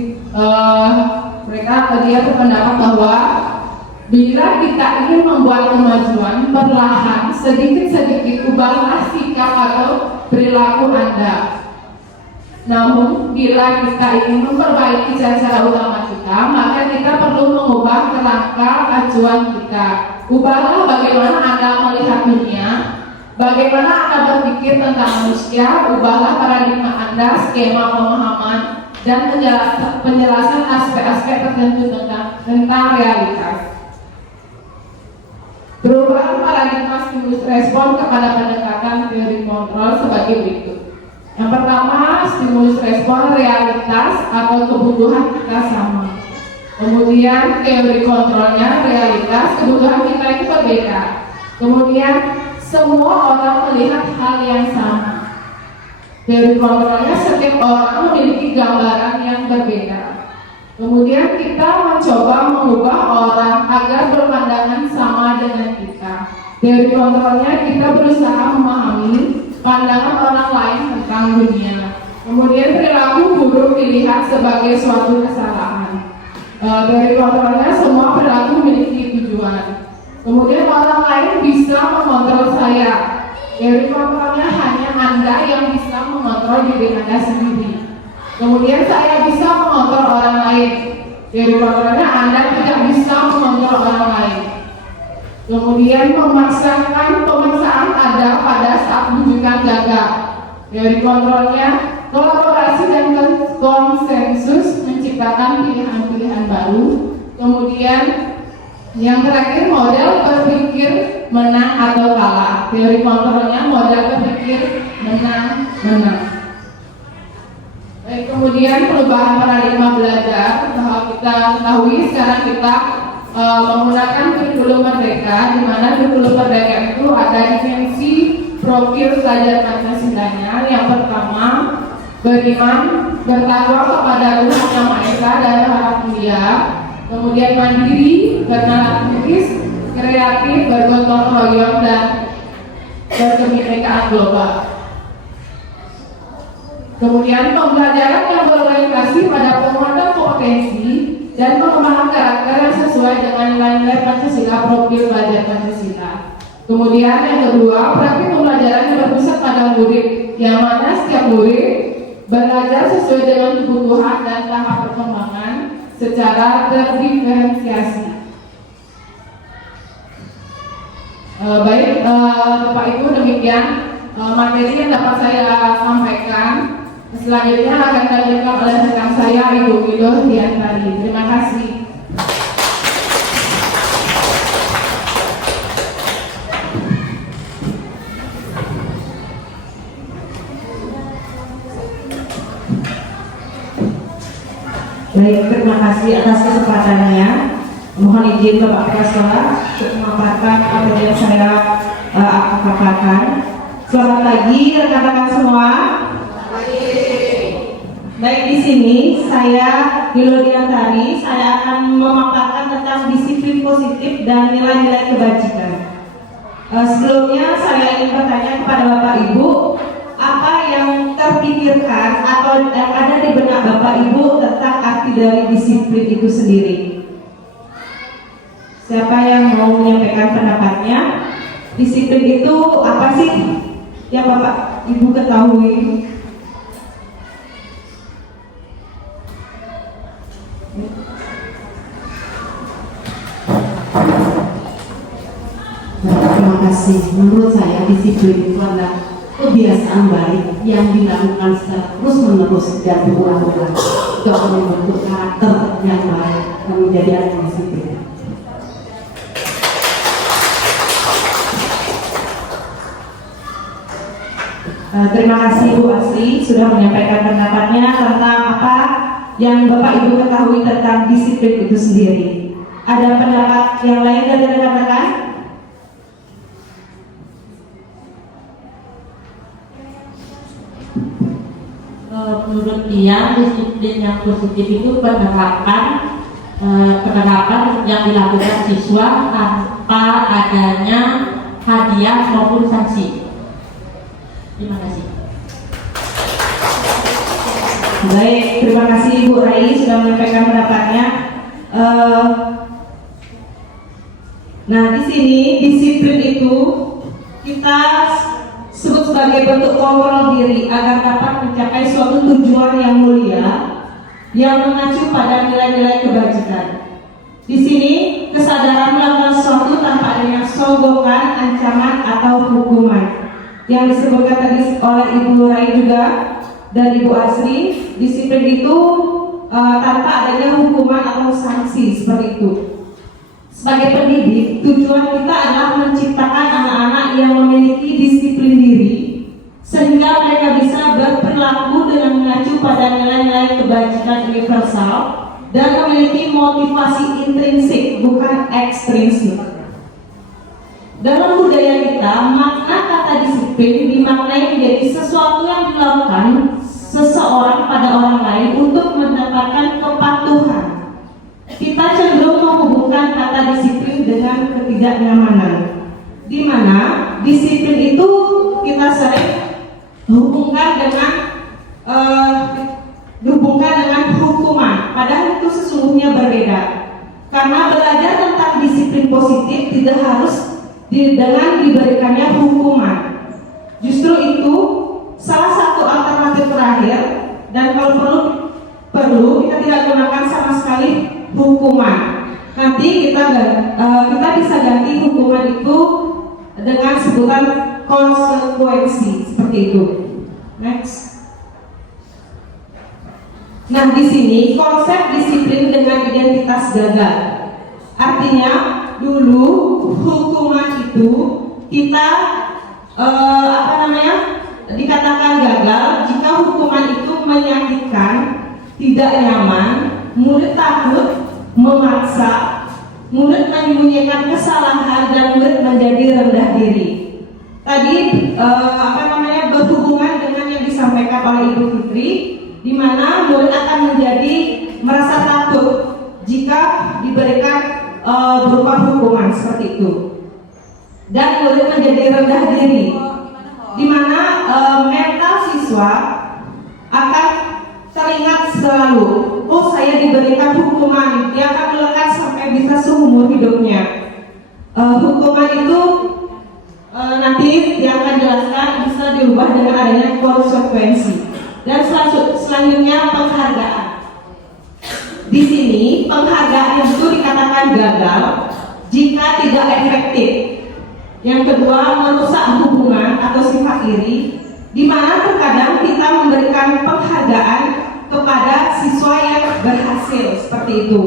dia berpendapat bahwa bila kita ingin membuat kemajuan perlahan, sedikit-sedikit ubahlah sikap atau perilaku Anda. Namun, bila kita ingin memperbaiki cara utama kita, maka kita perlu mengubah kerangka acuan kita. Ubahlah bagaimana Anda melihat dunia, bagaimana Anda berpikir tentang manusia, ubahlah paradigma Anda, skema pemahaman, dan penjelasan aspek-aspek tertentu tentang realitas. Perubahan paradigma stimulus respon kepada pendekatan teori kontrol sebagai berikut. Yang pertama, stimulus respon realitas atau kebutuhan kita sama. Kemudian teori kontrolnya realitas, kebutuhan kita itu berbeda. Kemudian semua orang melihat hal yang sama. Teori kontrolnya setiap orang memiliki gambaran yang berbeda. Kemudian kita mencoba mengubah orang agar berpandangan sama dengan kita. Teori kontrolnya kita berusaha memahami pandangan orang lain tentang dunia. Kemudian perilaku buruk dilihat sebagai suatu kesalahan. Teori kontrolnya semua perilaku memiliki tujuan. Kemudian orang lain bisa mengontrol saya. Teori kontrolnya hanya Anda yang bisa mengontrol diri Anda sendiri. Kemudian saya bisa mengontrol orang lain. Teori kontrolnya Anda tidak bisa mengontrol orang lain. Kemudian pemaksaan ada pada saat rujukan gagal. Teori kontrolnya kolaborasi dan konsensus menciptakan pilihan-pilihan baru. Kemudian yang terakhir model berpikir menang atau kalah. Teori kontrolnya model berpikir menang. Kemudian perubahan paradigma belajar, bahwa kita ketahui sekarang kita menggunakan kurikulum merdeka, di mana kurikulum merdeka itu ada dimensi profil pelajar Pancasilanya. Yang pertama, beriman, bertakwa kepada Tuhan Yang Maha Esa dan berharap mulia. Kemudian mandiri, bernalar-kritis, kreatif, bergotong royong, dan berkebinekaan global. Kemudian pembelajaran yang berorientasi pada penguatan kompetensi dan pengembangan karakter yang sesuai dengan nilai-nilai Pancasila, profil belajar Pancasila. Kemudian yang kedua, praktik pembelajaran yang berpusat pada murid, yang mana setiap murid belajar sesuai dengan kebutuhan dan tahap perkembangan secara terdiferensiasi. Baik, Bapak Ibu, demikian materi yang dapat saya sampaikan. Selanjutnya akan dilanjutkan oleh rekan saya, Ibu Widow Diantari. Terima kasih. Baik, terima kasih atas kesempatannya. Mohon izin Bapak Kepala Sekolah untuk memaparkan apa yang saya akan paparkan. Selamat pagi rekan-rekan semua. Baik, di sini saya Widow Diantari, saya akan memaparkan tentang disiplin positif dan nilai-nilai kebajikan. Sebelumnya saya ingin bertanya kepada Bapak Ibu, apa yang terpikirkan atau yang ada di benak Bapak Ibu tentang arti dari disiplin itu sendiri? Siapa yang mau menyampaikan pendapatnya? Disiplin itu apa sih yang Bapak Ibu ketahui? Terima kasih. Menurut saya disiplin itu adalah kebiasaan baik yang dilakukan secara terus-menerus dan berulang-ulang untuk membentuk karakter yang baik dan menjadi anak disiplin. Terima kasih Bu Asri sudah menyampaikan pendapatnya tentang apa yang Bapak Ibu ketahui tentang disiplin itu sendiri. Ada pendapat yang lain dari rekan-rekan? Menurut dia disiplin yang positif itu penerapan yang dilakukan siswa tanpa adanya hadiah maupun sanksi. Terima kasih. Baik, terima kasih Bu Rai sudah menyampaikan pendapatnya. Nah, di sini disiplin itu kita sebut sebagai bentuk kontrol diri agar dapat mencapai suatu tujuan yang mulia yang mengacu pada nilai-nilai kebajikan. Di sini kesadaran melakukan sesuatu tanpa adanya sogokan, ancaman atau hukuman. Yang disebutkan tadi oleh Ibu Rai juga dan Ibu Asri, disiplin itu tanpa adanya hukuman atau sanksi seperti itu. Sebagai pendidik, tujuan kita adalah menciptakan anak-anak yang memiliki disiplin diri sehingga mereka bisa berperilaku dengan mengacu pada nilai-nilai kebajikan universal dan memiliki motivasi intrinsik bukan ekstrinsik. Dalam budaya kita, makna kata disiplin dimaknai menjadi sesuatu yang dilakukan seseorang pada orang lain untuk mendapatkan kepatuhan. Kita cenderung menghubungkan kata disiplin dengan ketidaknyamanan, di mana disiplin itu kita sering dihubungkan dengan hukuman, padahal itu sesungguhnya berbeda. Karena belajar tentang disiplin positif tidak harus dengan diberikannya hukuman. Justru itu salah satu alternatif terakhir, dan kalau perlu kita tidak gunakan sama sekali hukuman. Nanti kita bisa ganti hukuman itu dengan sebutan konsekuensi seperti itu. Next. Nah, di sini konsep disiplin dengan identitas gagal. Artinya dulu hukuman itu kita dikatakan gagal jika hukuman itu menyakitkan, tidak nyaman, murid takut, memaksa, murid menyembunyikan kesalahan, dan murid menjadi rendah diri. Tadi berhubungan dengan yang disampaikan oleh Ibu Fitri, di mana murid akan menjadi merasa takut jika diberikan berupa hukuman seperti itu, dan murid menjadi rendah diri, di mana mental siswa akan teringat selalu, oh saya diberikan hukuman, dia akan melekat sampai bisa seumur hidupnya. Hukuman itu nanti yang akan jelaskan bisa diubah dengan adanya konsekuensi. Dan selanjutnya penghargaan. Di sini penghargaan itu dikatakan gagal jika tidak efektif. Yang kedua, merusak hubungan atau sifat iri, di mana terkadang kita memberikan penghargaan kepada siswa yang berhasil seperti itu.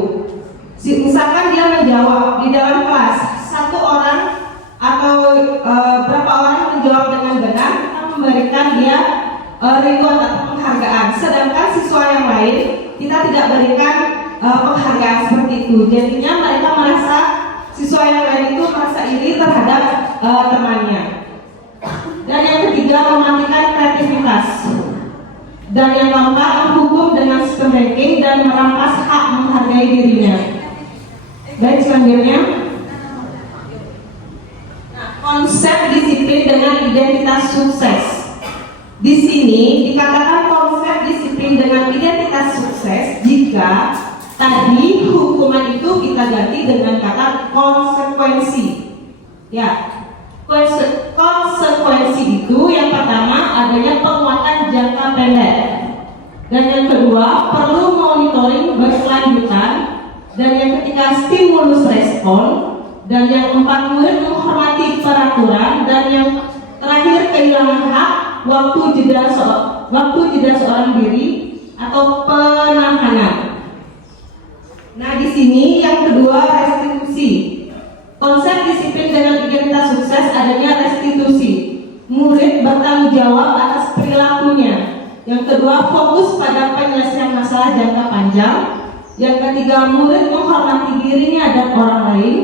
Misalkan dia menjawab di dalam kelas, satu orang atau berapa orang menjawab dengan benar, kita memberikan dia reward atau penghargaan. Sedangkan siswa yang lain kita tidak berikan penghargaan seperti itu. Jadinya mereka merasa, siswa yang lain itu merasa iri terhadap temannya. Dan yang ketiga, mematikan kreativitas. Dan yang keempat, menghukum dengan sistem ranking dan merampas hak menghargai dirinya. Baik, selanjutnya, konsep disiplin dengan identitas sukses. Di sini dikatakan konsep disiplin dengan identitas sukses jika tadi hukuman itu kita ganti dengan kata konsekuensi. Ya, konsekuensi itu yang pertama adanya penguatan jangka pendek, dan yang kedua perlu monitoring berkelanjutan, dan yang ketiga stimulus respon, dan yang keempat murid menghormati peraturan, dan yang terakhir kehilangan hak waktu jeda seorang diri atau penahanan. Nah, di sini yang kedua restitusi. Konsep disiplin dengan identitas sukses adanya restitusi. Murid bertanggung jawab atas perilakunya. Yang kedua, fokus pada penyelesaian masalah jangka panjang. Yang ketiga, murid menghormati dirinya dan orang lain.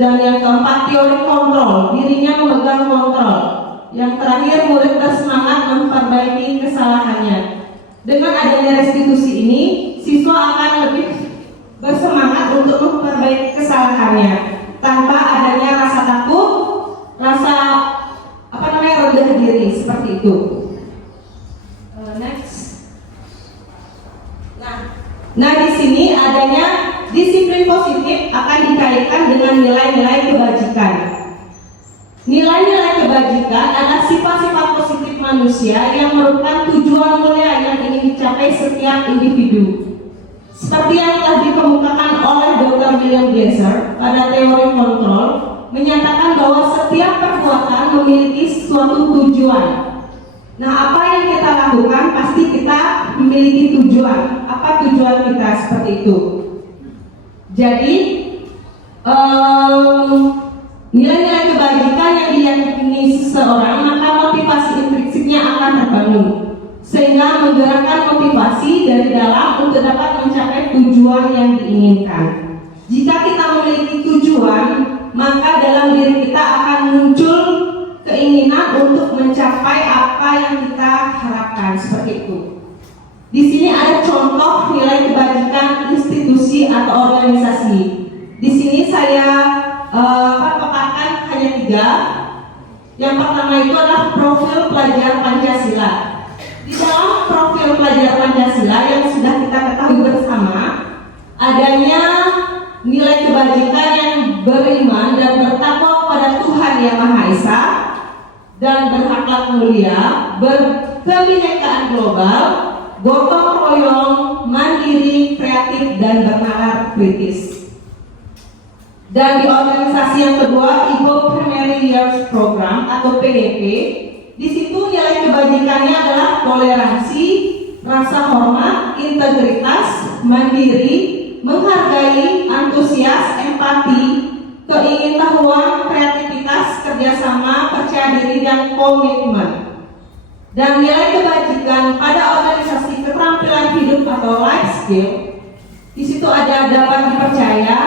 Dan yang keempat, teori kontrol, dirinya memegang kontrol. Yang terakhir, murid bersemangat memperbaiki kesalahannya. Dengan adanya restitusi ini, siswa akan lebih bersemangat untuk memperbaiki kesalahannya tanpa adanya rasa takut, rasa rendah diri seperti itu. Next. Nah, di sini adanya disiplin positif akan dikaitkan dengan nilai-nilai kebajikan. Nilai-nilai kebajikan adalah sifat-sifat positif manusia yang merupakan tujuan mulia yang ingin dicapai setiap individu. Seperti yang telah dikemukakan oleh Dr. William Glasser pada teori kontrol, menyatakan bahwa setiap perbuatan memiliki suatu tujuan. Nah, apa yang kita lakukan pasti kita memiliki tujuan. Apa tujuan kita seperti itu? Jadi nilai-nilai kebajikan yang diyakini seseorang, maka motivasi intrinsiknya akan terbangun, sehingga menggerakkan motivasi dari dalam untuk dapat mencapai tujuan yang diinginkan. Jika kita memiliki tujuan, maka dalam diri kita akan muncul keinginan untuk mencapai apa yang kita harapkan, seperti itu. Di sini ada contoh nilai kebajikan institusi atau organisasi. Di sini saya paparkan hanya 3. Yang pertama itu adalah profil pelajar Pancasila. Di dalam profil pelajar Pancasila yang sudah kita ketahui bersama, adanya nilai kebajikan yang beriman dan bertakwa kepada Tuhan Yang Maha Esa, dan berakhlak mulia, berkebinekaan global, gotong royong, mandiri, kreatif, dan bernalar kritis. Dan di organisasi yang kedua, Igo Primary Years Program atau PYP, di situ nilai kebajikannya adalah toleransi, rasa hormat, integritas, mandiri, menghargai, antusias, empati, keingintahuan, kreativitas, kerjasama, percaya diri, dan komitmen. Dan nilai kebajikan pada organisasi keterampilan hidup atau life skill, di situ ada dapat dipercaya,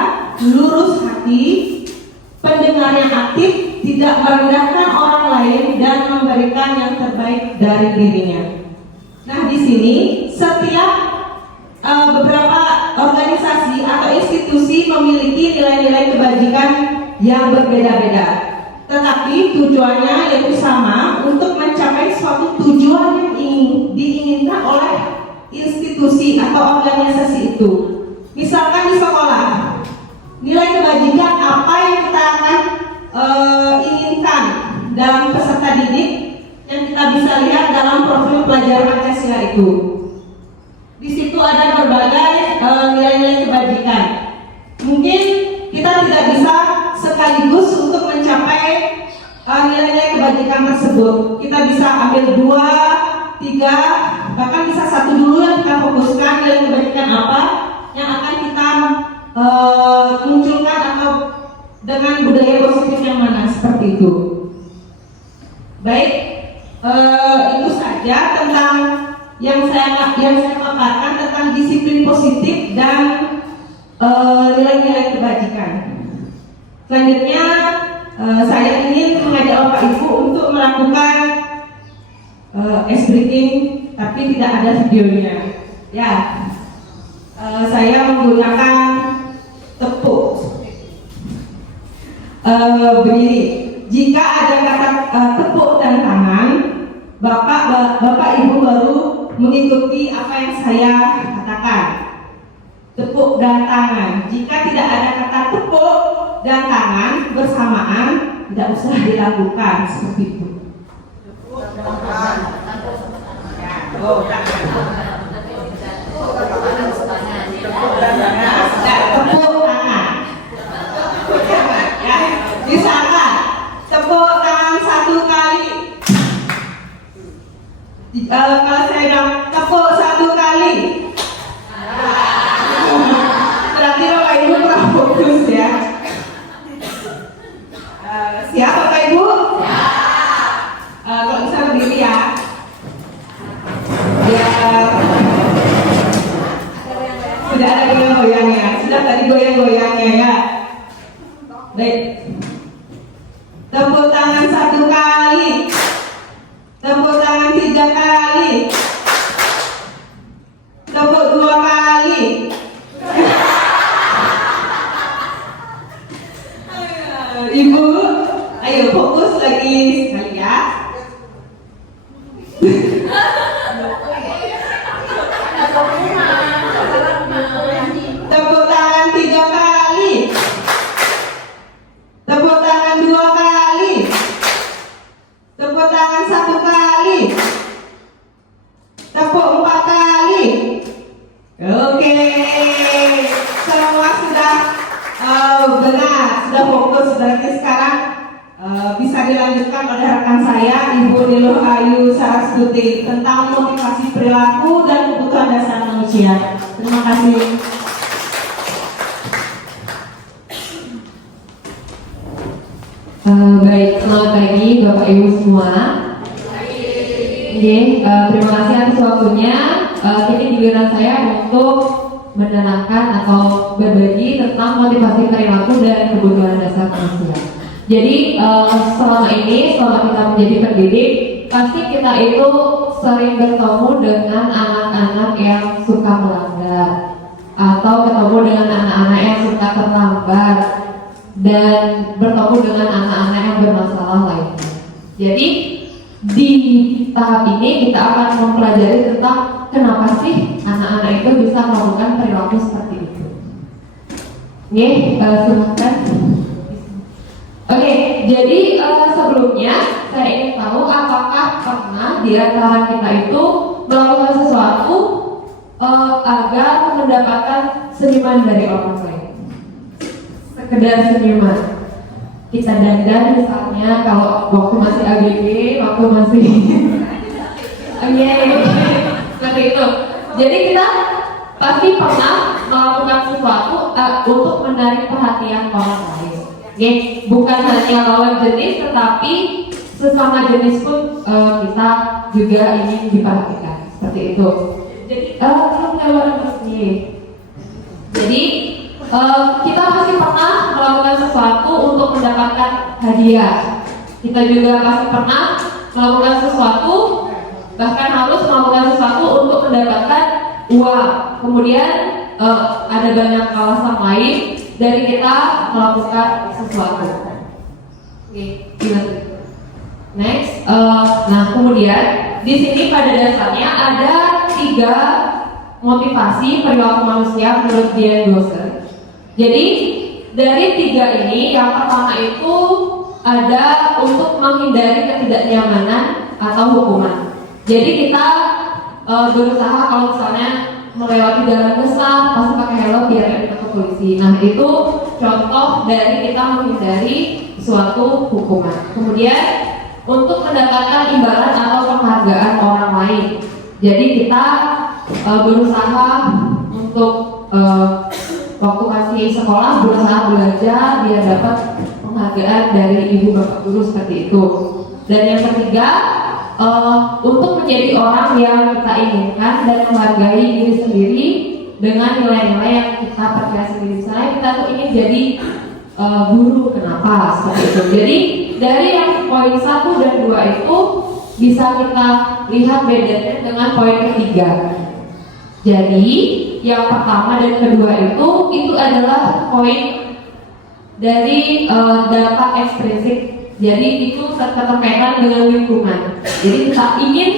lurus hati, pendengar yang aktif, tidak merendahkan orang lain, dan memberikan yang terbaik dari dirinya. Nah, di sini setiap beberapa organisasi atau institusi memiliki nilai-nilai kebajikan yang berbeda-beda, tetapi tujuannya yaitu sama, untuk mencapai suatu tujuan yang diinginkan oleh institusi atau organisasi itu. Misalkan di sekolah, nilai kebajikan apa yang kita akan inginkan dalam peserta didik yang kita bisa lihat dalam profil pelajar Pancasila itu. Di situ ada berbagai nilai-nilai kebajikan. Mungkin kita tidak bisa sekaligus untuk mencapai nilai-nilai kebajikan tersebut. Kita bisa ambil 2, 3, bahkan bisa 1 dulu yang kita fokuskan nilai kebajikan apa yang akan kita munculkan atau dengan budaya positif yang mana, seperti itu. Baik, itu saja tentang yang saya paparkan tentang disiplin positif dan nilai-nilai kebajikan. Selanjutnya saya ingin mengajak Bapak Ibu untuk melakukan ice breaking, tapi tidak ada videonya. Ya, saya menggunakan tepuk berdiri. Jika ada kata tepuk dan tangan, Bapak Ibu baru mengikuti apa yang saya katakan. Tepuk dan tangan. Jika tidak ada kata tepuk dan tangan bersamaan, tidak usah dilakukan seperti itu. Tepuk tangan. Tepuk tangan. Ya, misalkan tepuk tangan 1 kali. Kalau saya bilang tepuk 1 kali, berarti Bapak Ibu kurang fokus ya. Siap Bapak Ibu? Kalau bisa berdiri ya. Sudah ada goyang-goyangnya. Sudah tadi goyang-goyangnya ya. Baik. Tepuk tangan 1 kali. Tepuk tangan 3 kali. Tepuk 2 kali. Ibu, ayo fokus lagi sekali ya. Tepuk tangan 3 kali. Tepuk tangan 2 kali. Tepuk tangan 1 kali. Tepuk 4 kali. Oke, semua sudah benar, sudah fokus. Berarti sekarang bisa dilanjutkan oleh rekan saya, Ibu Niluh Ayu Sarastuti, tentang motivasi perilaku dan kebutuhan dasar manusia. Terima kasih. Baik, selamat pagi Bapak Ibu semua. Terima kasih atas waktunya. Kini giliran saya untuk menerangkan atau berbagi tentang motivasi perilaku dan kebutuhan dasar manusia. Jadi selama kita menjadi pendidik, pasti kita itu sering bertemu dengan anak-anak yang suka melanggar, atau ketemu dengan anak-anak yang suka terlambat, dan bertemu dengan anak-anak yang bermasalah lainnya. Jadi di tahap ini kita akan mempelajari tentang kenapa sih anak-anak itu bisa melakukan perilaku seperti itu. Silakan. Oke, jadi sebelumnya saya ingin tahu apakah pernah di antara kita itu melakukan sesuatu agar mendapatkan senyuman dari orang lain. Sekedar senyuman. Kita dandan misalnya kalau waktu masih ABG, waktu masih seperti itu. Jadi kita pasti pernah melakukan sesuatu untuk menarik perhatian orang lain. Bukan hanya lawan jenis, tetapi sesama jenis pun kita juga ingin diperhatikan. Seperti itu. Jadi kita pasti pernah melakukan sesuatu untuk mendapatkan hadiah. Kita juga pasti pernah melakukan sesuatu, bahkan harus melakukan sesuatu untuk mendapatkan uang. Kemudian ada banyak alasan lain dari kita melakukan sesuatu. Next, nah kemudian di sini pada dasarnya ada 3 motivasi perilaku manusia menurut Diane Gosser. Jadi dari 3 ini, yang pertama itu ada untuk menghindari ketidaknyamanan atau hukuman. Jadi kita berusaha kalau misalnya melewati jalan besar pasti pakai helm biar tidak ditangkap polisi. Nah itu contoh dari kita menghindari suatu hukuman. Kemudian untuk mendapatkan imbalan atau penghargaan orang lain. Jadi kita berusaha untuk waktu masih sekolah berusaha belajar biar dapat penghargaan dari ibu bapak guru seperti itu. Dan yang ketiga, untuk menjadi orang yang kita inginkan dan menghargai diri sendiri dengan nilai-nilai yang kita percaya sendiri. Misalnya kita tuh ingin jadi guru, kenapa seperti itu. Jadi dari yang poin 1 dan 2 itu bisa kita lihat bedanya dengan poin ketiga. Jadi yang pertama dan kedua itu adalah poin dari dampak ekstrinsi. Jadi itu terkaitan dengan lingkungan. Jadi kita ingin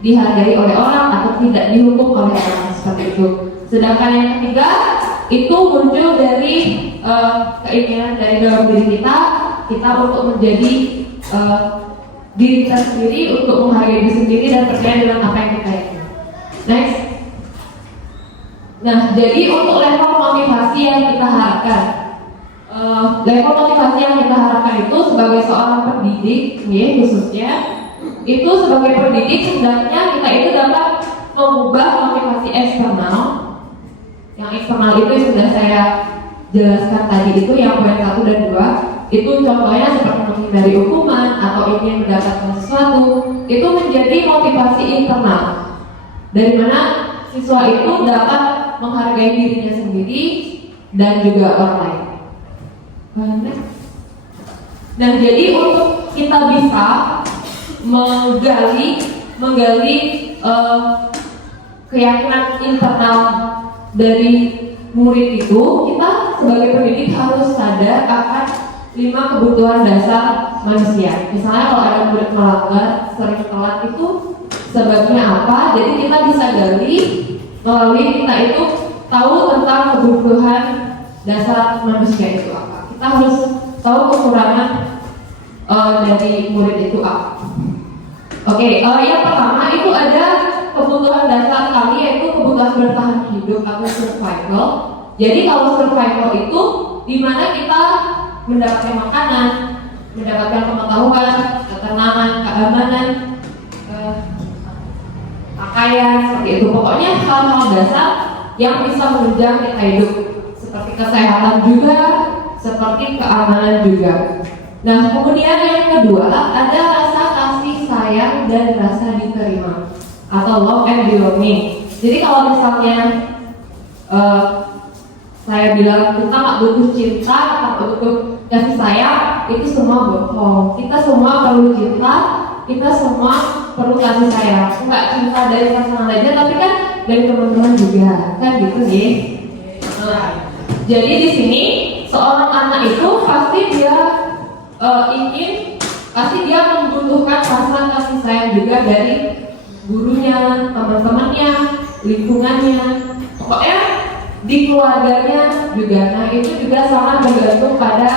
dihargai oleh orang atau tidak dihukum oleh orang seperti itu. Sedangkan yang ketiga itu muncul dari keinginan dari dalam diri kita untuk menjadi diri kita sendiri, untuk menghargai diri sendiri dan percaya dengan apa yang kita ingin. Next. Nah, jadi untuk level motivasi yang kita harapkan, level motivasi yang kita harapkan itu sebagai seorang pendidik, khususnya itu sebagai pendidik hendaknya kita itu dapat mengubah motivasi eksternal. Yang eksternal itu sudah saya jelaskan tadi, itu yang poin 1 dan 2. Itu contohnya seperti menghindari hukuman atau ingin mendapatkan sesuatu, itu menjadi motivasi internal. Dari mana siswa itu dapat menghargai dirinya sendiri dan juga orang lain. Nah, jadi untuk kita bisa menggali keyakinan internal dari murid itu, kita sebagai pendidik harus sadar akan 5 kebutuhan dasar manusia. Misalnya kalau ada murid melanggar, sering telat, itu sebabnya apa? Jadi kita bisa gali melalui kita itu tahu tentang kebutuhan dasar manusia itu apa. Kita harus tahu kekurangan dari murid itu apa. Oke, yang pertama itu ada kebutuhan dasar kami, yaitu kebutuhan bertahan hidup atau survival. Jadi kalau survival itu dimana kita mendapatkan makanan, mendapatkan pengetahuan, ketenangan, keamanan, pakaian, seperti itu. Pokoknya hal-hal dasar yang bisa menunjang kita hidup, seperti kesehatan juga, seperti keamanan juga. Nah, kemudian yang kedua ada rasa kasih sayang dan rasa diterima atau love and belonging. Jadi kalau misalnya saya bilang kita nggak butuh cinta, nggak butuh kasih sayang, itu semua bohong. Kita semua perlu cinta, kita semua perlu kasih sayang. Nggak cinta dari pasangan aja, tapi kan dari teman-teman juga, kan gitu nih. Jadi di sini seorang anak itu pasti dia dia membutuhkan rasa kasih sayang juga dari gurunya, teman-temannya, lingkungannya, pokoknya di keluarganya juga. Nah itu juga sangat bergantung pada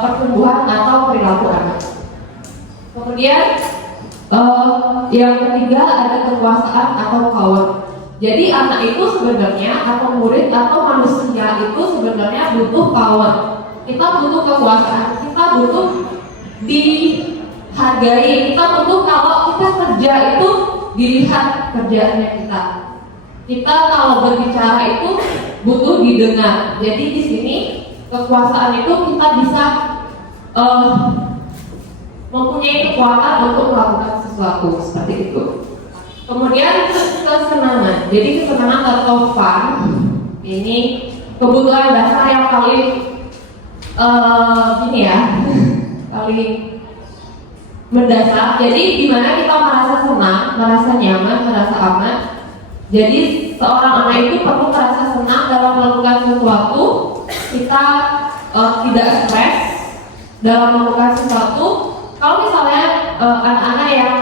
pertumbuhan atau perilaku anak. Kemudian yang ketiga ada kekuasaan atau power. Jadi anak itu sebenarnya atau murid atau manusia itu sebenarnya butuh power. Kita butuh kekuasaan, kita butuh dihargai, kita butuh kalau kita kerja itu dilihat kerjaannya kita. Kita kalau berbicara itu butuh didengar. Jadi di sini kekuasaan itu kita bisa mempunyai kekuatan untuk melakukan sesuatu seperti itu. Kemudian kesenangan. Jadi kesenangan atau fun ini kebutuhan dasar yang paling paling mendasar. Jadi dimana kita merasa senang, merasa nyaman, merasa aman. Jadi seorang anak itu perlu merasa senang dalam melakukan sesuatu. Kita tidak stres dalam melakukan sesuatu. Kalau misalnya anak-anak yang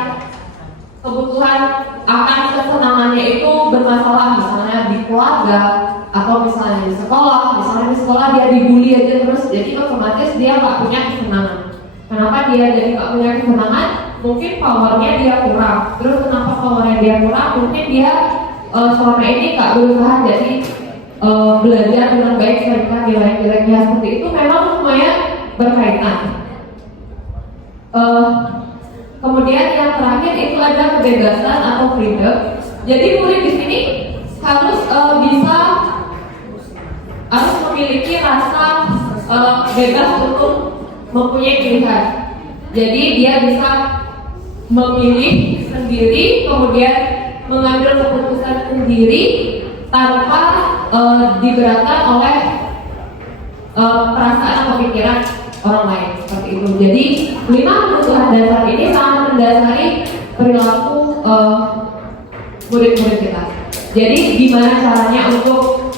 kebutuhan akan kesenangannya itu bermasalah, misalnya di keluarga atau misalnya di sekolah dia dibully aja terus, jadi otomatis dia nggak punya kesenangan. Kenapa dia jadi nggak punya kesenangan? Mungkin powernya dia kurang. Terus kenapa powernya dia kurang? Mungkin dia selama ini nggak berusaha jadi belajar dengan baik serta nilai-nilainya seperti itu. Memang semuanya berkaitan. Kemudian yang terakhir itu ada kebebasan atau freedom. Jadi murid di sini harus harus memiliki rasa bebas untuk mempunyai pilihan. Jadi dia bisa memilih sendiri, kemudian mengambil keputusan sendiri tanpa diberatkan oleh perasaan atau pikiran orang lain seperti itu. Jadi 5 kebutuhan dasar ini sangat mendasari perilaku murid-murid kita. Jadi gimana caranya untuk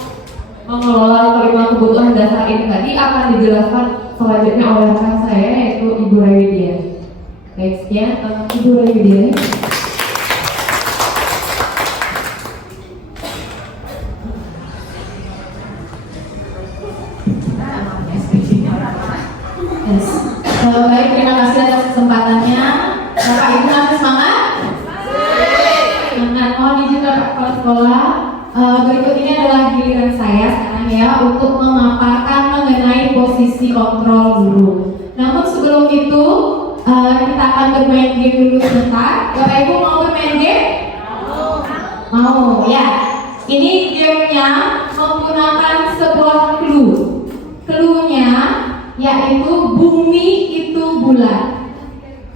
mengelola 5 kebutuhan dasar ini tadi akan dijelaskan selanjutnya oleh rekan saya yaitu Ibu Raidia. Baik, sekian Ibu Raidia. Baik, terima kasih atas kesempatannya. Bapak Ibu masih semangat? Semangat. Mohon izin Bapak Kepala Sekolah. Berikut ini adalah giliran saya sekarang ya untuk memaparkan mengenai posisi kontrol guru. Namun sebelum itu kita akan bermain game dulu sebentar. Bapak Ibu mau bermain game? Mau ya. Ini gamenya menggunakan sebuah clue. Clue-nya yaitu bumi itu bulat.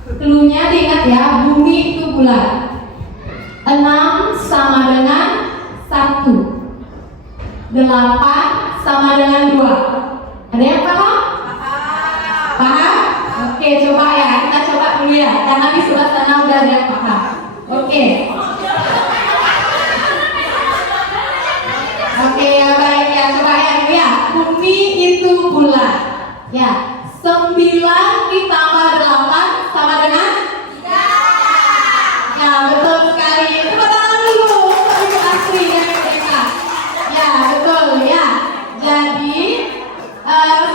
Clue-nya diingat ya, bumi itu bulat. 6 sama dengan 1. 8 sama dengan 2. Ada yang paham? Paham? Oke, coba ya, kita coba dulu ya, karena di sebelah sana udah ada yang paham. Oke. Oke ya, baik ya, coba ya dulu ya. Bumi itu bulat. Ya, 9 ditambah 8 sama dengan 3. Ya, betul sekali. Tepuk tangan dulu untuk Ibu Asri dan mereka. Ya, betul ya. Jadi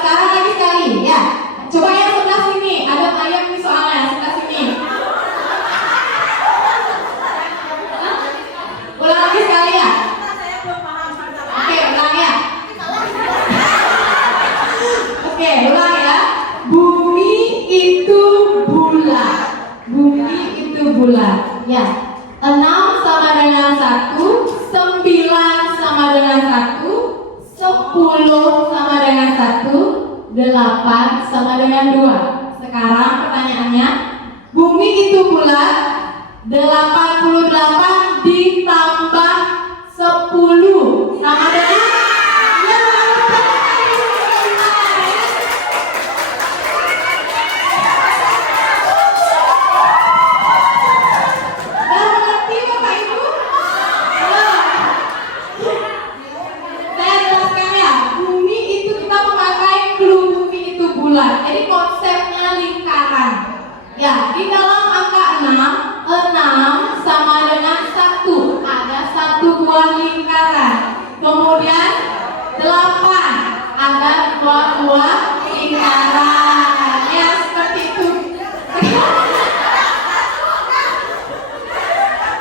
sekarang lagi sekali ya. Coba yang sebelah sini, ada ayam nih soalnya sebelah sini. Ulang lagi sekali ya. Oke, ulang ya. Oke, ulang ya. Bumi itu bulat. Bumi itu bulat. Ya. 6 sama dengan 1, 9 sama dengan 1, 10 sama dengan 1, 8 sama dengan 2. Sekarang pertanyaannya, bumi itu bulat, 88 ditambah 10 sama dengan jadi konsepnya lingkaran. Ya, di dalam angka 6 sama dengan 1. Ada 1 buah lingkaran. Kemudian 8 ada 2 buah lingkaran. Ya, seperti itu.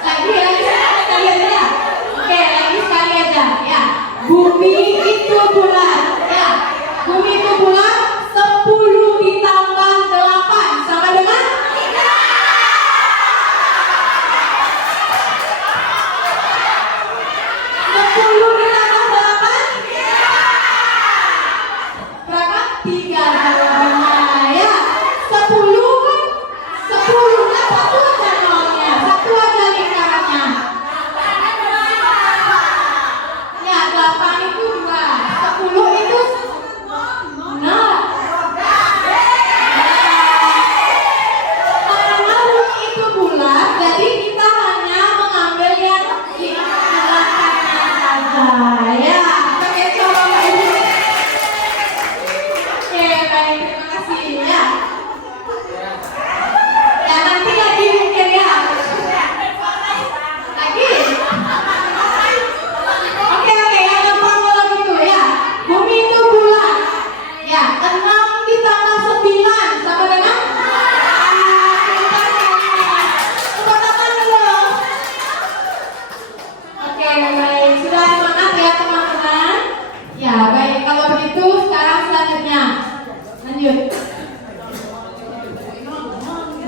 Lagi aja. Oke, lagi sekali aja. Ya, bumi itu bulat. Ya, bumi itu bulat. 10 ditambah 8 sama dengan 3. 10 ditambah 8 berapa? 3 jawabannya ya. 10 kan 10 kan 1 aja nolnya, 1 aja lingkarannya. Ya, 8 itu 2, 10 itu 0. Jadi kita hanya mengambil yang di belakangnya saja ya. Oke, coba Mbak Ibu. Oke, baik, terima kasih ya. Ya, nanti lagi mungkin ya.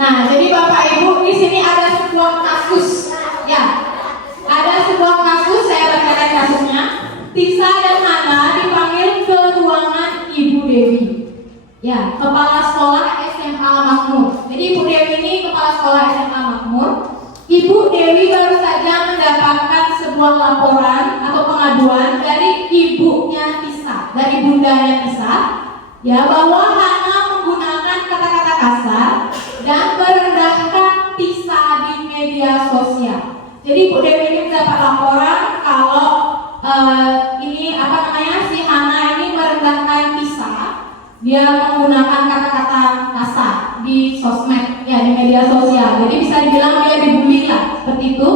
Nah, jadi Bapak Ibu di sini ada sebuah kasus, ya, ada sebuah kasus. Saya bacakan kasusnya. Tisa dan Hana dipanggil ke ruangan Ibu Dewi, ya, kepala sekolah SMA Makmur. Jadi Ibu Dewi ini kepala sekolah SMA Makmur. Ibu Dewi baru saja mendapatkan sebuah laporan atau pengaduan dari ibunya Tisa, dari bundanya Tisa, ya, bahwa Hana menggunakan kata-kata kasar dan merendahkan Tisa di media sosial. Jadi Bu Dewi ini mendapat laporan kalau ini si Hana ini merendahkan Tisa. Dia menggunakan kata-kata kasar di sosmed, ya, di media sosial. Jadi bisa dibilang dia dibully lah, seperti itu.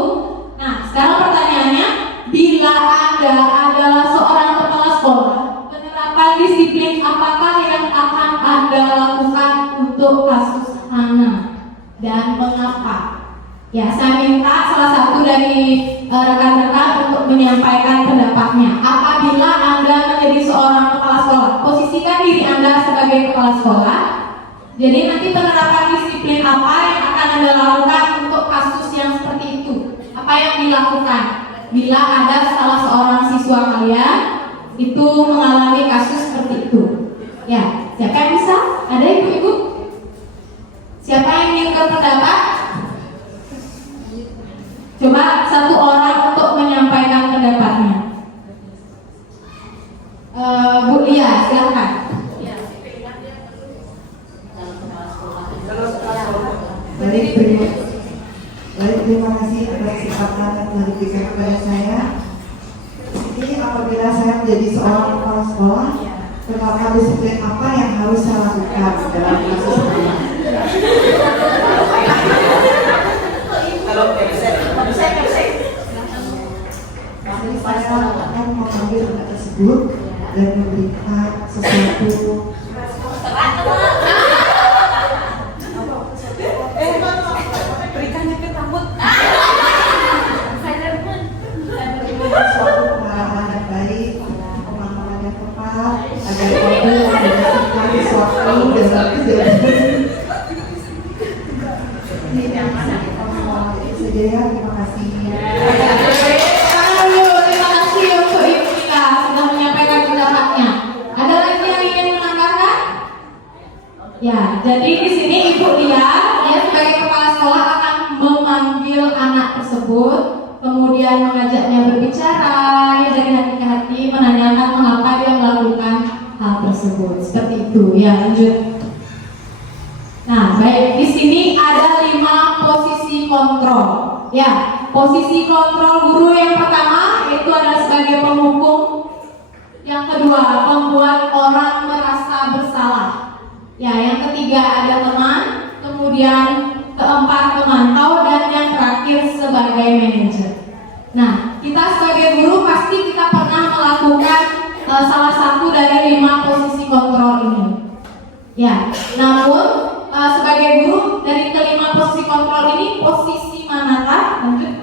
Nah, sekarang pertanyaannya, bila Anda adalah seorang kepala sekolah, penerapan disiplin apakah yang akan Anda lakukan untuk kasus Hana dan mengapa? Ya, saya minta salah satu dari rekan-rekan untuk menyampaikan pendapatnya. Apabila Anda menjadi seorang kepala sekolah, posisikan diri Anda sebagai kepala sekolah. Jadi nanti penerapan disiplin apa yang akan Anda lakukan untuk kasus yang seperti itu? Apa yang dilakukan bila ada salah seorang siswa kalian itu mengalami kasus seperti itu? Ya, siapa yang bisa? Ada ibu-ibu? Siapa yang ingin berpendapat? Coba satu orang untuk menyampaikan pendapatnya. Bu Lia, silakan. Baik, terima kasih atas kesempatan yang telah diberikan kepada saya. Ini apabila saya menjadi seorang kepala sekolah, penerapan disiplin apa yang harus saya lakukan dalam kasus ini? Saya akan memanggil anak tersebut dan memberikan sesuatu. Berikannya ke rambut. Suatu pengalaman yang baik, pengalaman yang tepat, agar kamu mendapatkan sesuatu dalam kejadian. Ini yang mana kita mau itu saja ya. Terima kasih. Terima kasih untuk Ibu Lia sudah menyampaikan pendapatnya. Ada lagi yang ingin menambahkan? Ya, jadi di sini Ibu Lia, dia sebagai kepala sekolah akan memanggil anak tersebut, kemudian mengajaknya berbicara, ya, dari hati ke hati, menanyakan mengapa dia melakukan hal tersebut. Seperti itu, ya, lanjut. Nah, baik, di sini ada 5 posisi kontrol. Ya, posisi kontrol guru yang pertama itu adalah sebagai penghukum. Yang kedua, membuat orang merasa bersalah. Ya, yang ketiga ada teman, kemudian keempat pemantau, dan yang terakhir sebagai manajer. Nah, kita sebagai guru pasti kita pernah melakukan salah satu dari 5 posisi kontrol ini. Ya, namun sebagai guru dari kelima posisi kontrol ini, posisi manakah? Lanjut.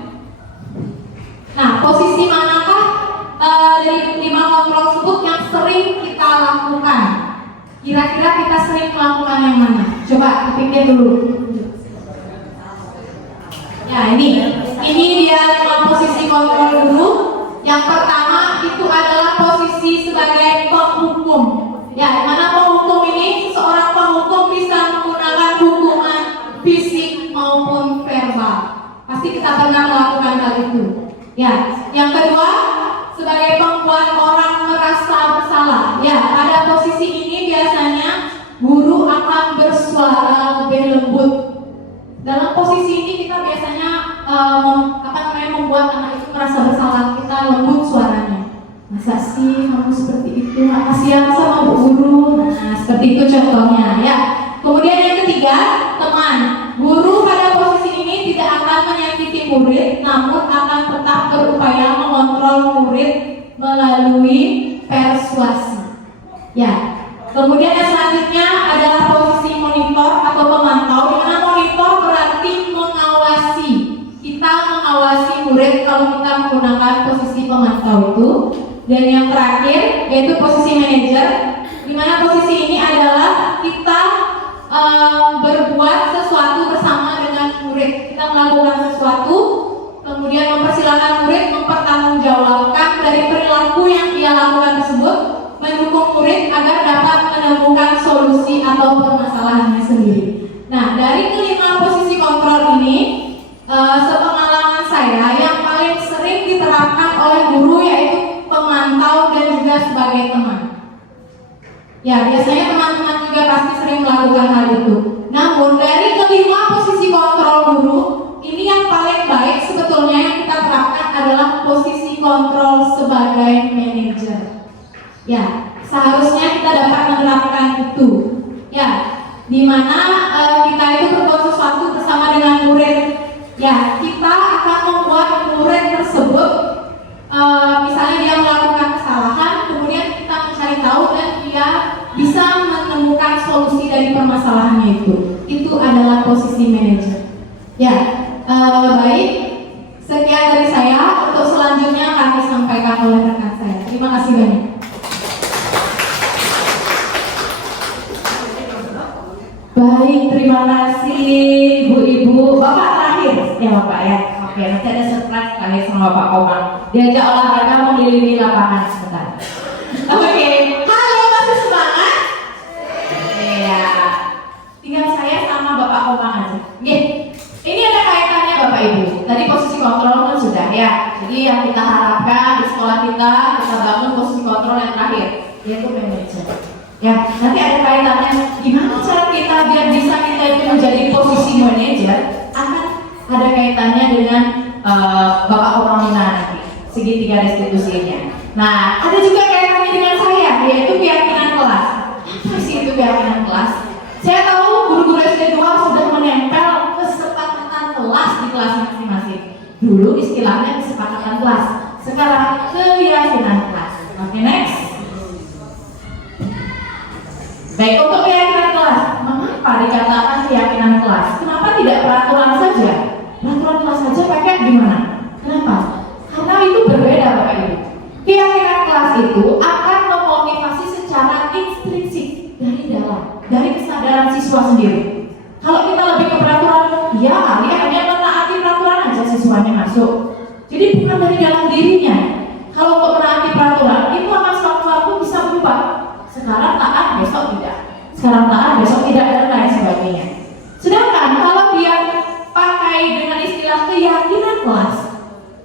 Nah, posisi manakah dari 5 kontrol tersebut yang sering kita lakukan? Kira-kira kita sering melakukan yang mana? Coba pikir dulu. Ya, ini dia 5 posisi kontrol dulu. Yang pertama itu adalah posisi sebagai penghukum. Ya, dimana penghukum ini, seorang penghukum bisa menggunakan hukuman fisik maupun verbal. Pasti kita pernah melakukan hal itu. Ya, yang kedua sebagai pembuat orang merasa bersalah. Ya, pada posisi ini biasanya guru akan bersuara lebih lembut. Dalam posisi ini kita biasanya membuat anak itu merasa bersalah. Kita lembut suaranya. Masa sih kamu seperti itu? Kasihan sama Bu Guru. Nah, seperti itu contohnya, ya. Kemudian yang ketiga, teman. Guru pada posisi ini tidak akan menyakiti murid, namun akan tetap berupaya mengontrol murid melalui persuasi. Ya. Kemudian yang selanjutnya adalah posisi monitor atau pemantau. Di mana monitor berarti mengawasi. Kita mengawasi murid kalau kita menggunakan posisi pemantau itu. Dan yang terakhir yaitu posisi manajer, di mana posisi ini adalah kita berbuat sesuatu bersama solusi atau permasalahannya sendiri. Nah, dari kelima posisi kontrol ini, sepengalaman saya yang paling sering diterapkan oleh guru yaitu pemantau dan juga sebagai teman. Ya, biasanya teman-teman juga pasti sering melakukan hal itu. Namun dari kelima posisi kontrol guru, ini yang paling baik sebetulnya yang kita terapkan adalah posisi kontrol sebagai manajer. Ya, seharusnya kita dapat menerapkan itu. Ya, dimana kita itu berbuat sesuatu bersama dengan murid. Ya, kita akan membuat murid tersebut, misalnya dia melakukan kesalahan, kemudian kita mencari tahu dan dia bisa menemukan solusi dari permasalahannya itu. Itu adalah posisi manajer. Ya, baik. Sekian dari saya. Untuk selanjutnya akan disampaikan oleh rekan saya. Terima kasih banyak. Baik, terima kasih ibu-ibu. Bapak terakhir ya Bapak ya. Oke, nanti ada surprise terakhir sama Bapak Komang. Diajak olahraga mengelilingi lapangan sebentar. Oke, halo, masih semangat? Iya. Tinggal saya sama Bapak Komang aja. Oke, ini ada kaitannya Bapak Ibu. Tadi posisi kontrol kan sudah ya. Jadi yang kita harapkan di sekolah kita bangun posisi kontrol yang terakhir, yaitu manajer. Ya, nanti ada kaitannya gimana cara kita biar bisa kita itu menjadi posisi manajer, akan ada kaitannya dengan Bapak Komang nanti, segitiga restitusinya. Nah, ada juga kaitannya dengan saya, yaitu keyakinan kelas. Apa sih itu keyakinan kelas? Saya tahu guru-guru SD 2 sudah menempel kesepakatan kelas di kelas masing-masing. Dulu istilahnya kesepakatan kelas, sekarang keyakinan kelas. Oke, next. Baik, untuk keyakinan kelas, mengapa dikatakan keyakinan kelas? Kenapa tidak peraturan saja? Peraturan kelas saja pakai gimana? Kenapa? Karena itu berbeda Bapak Ibu. Keyakinan kelas itu akan memotivasi secara intrinsik dari dalam, dari kesadaran siswa sendiri. Kalau kita lebih ke peraturan, ya dia hanya menaati peraturan aja siswanya masuk. Jadi bukan dari dalam dirinya. Kalau untuk menaati peraturan, itu akan sewaktu-waktu bisa berubah. Sekarang taat, besok tidak. Sekarang taat, besok tidak, dan lain sebagainya. Sedangkan kalau dia pakai dengan istilah keyakinan kelas,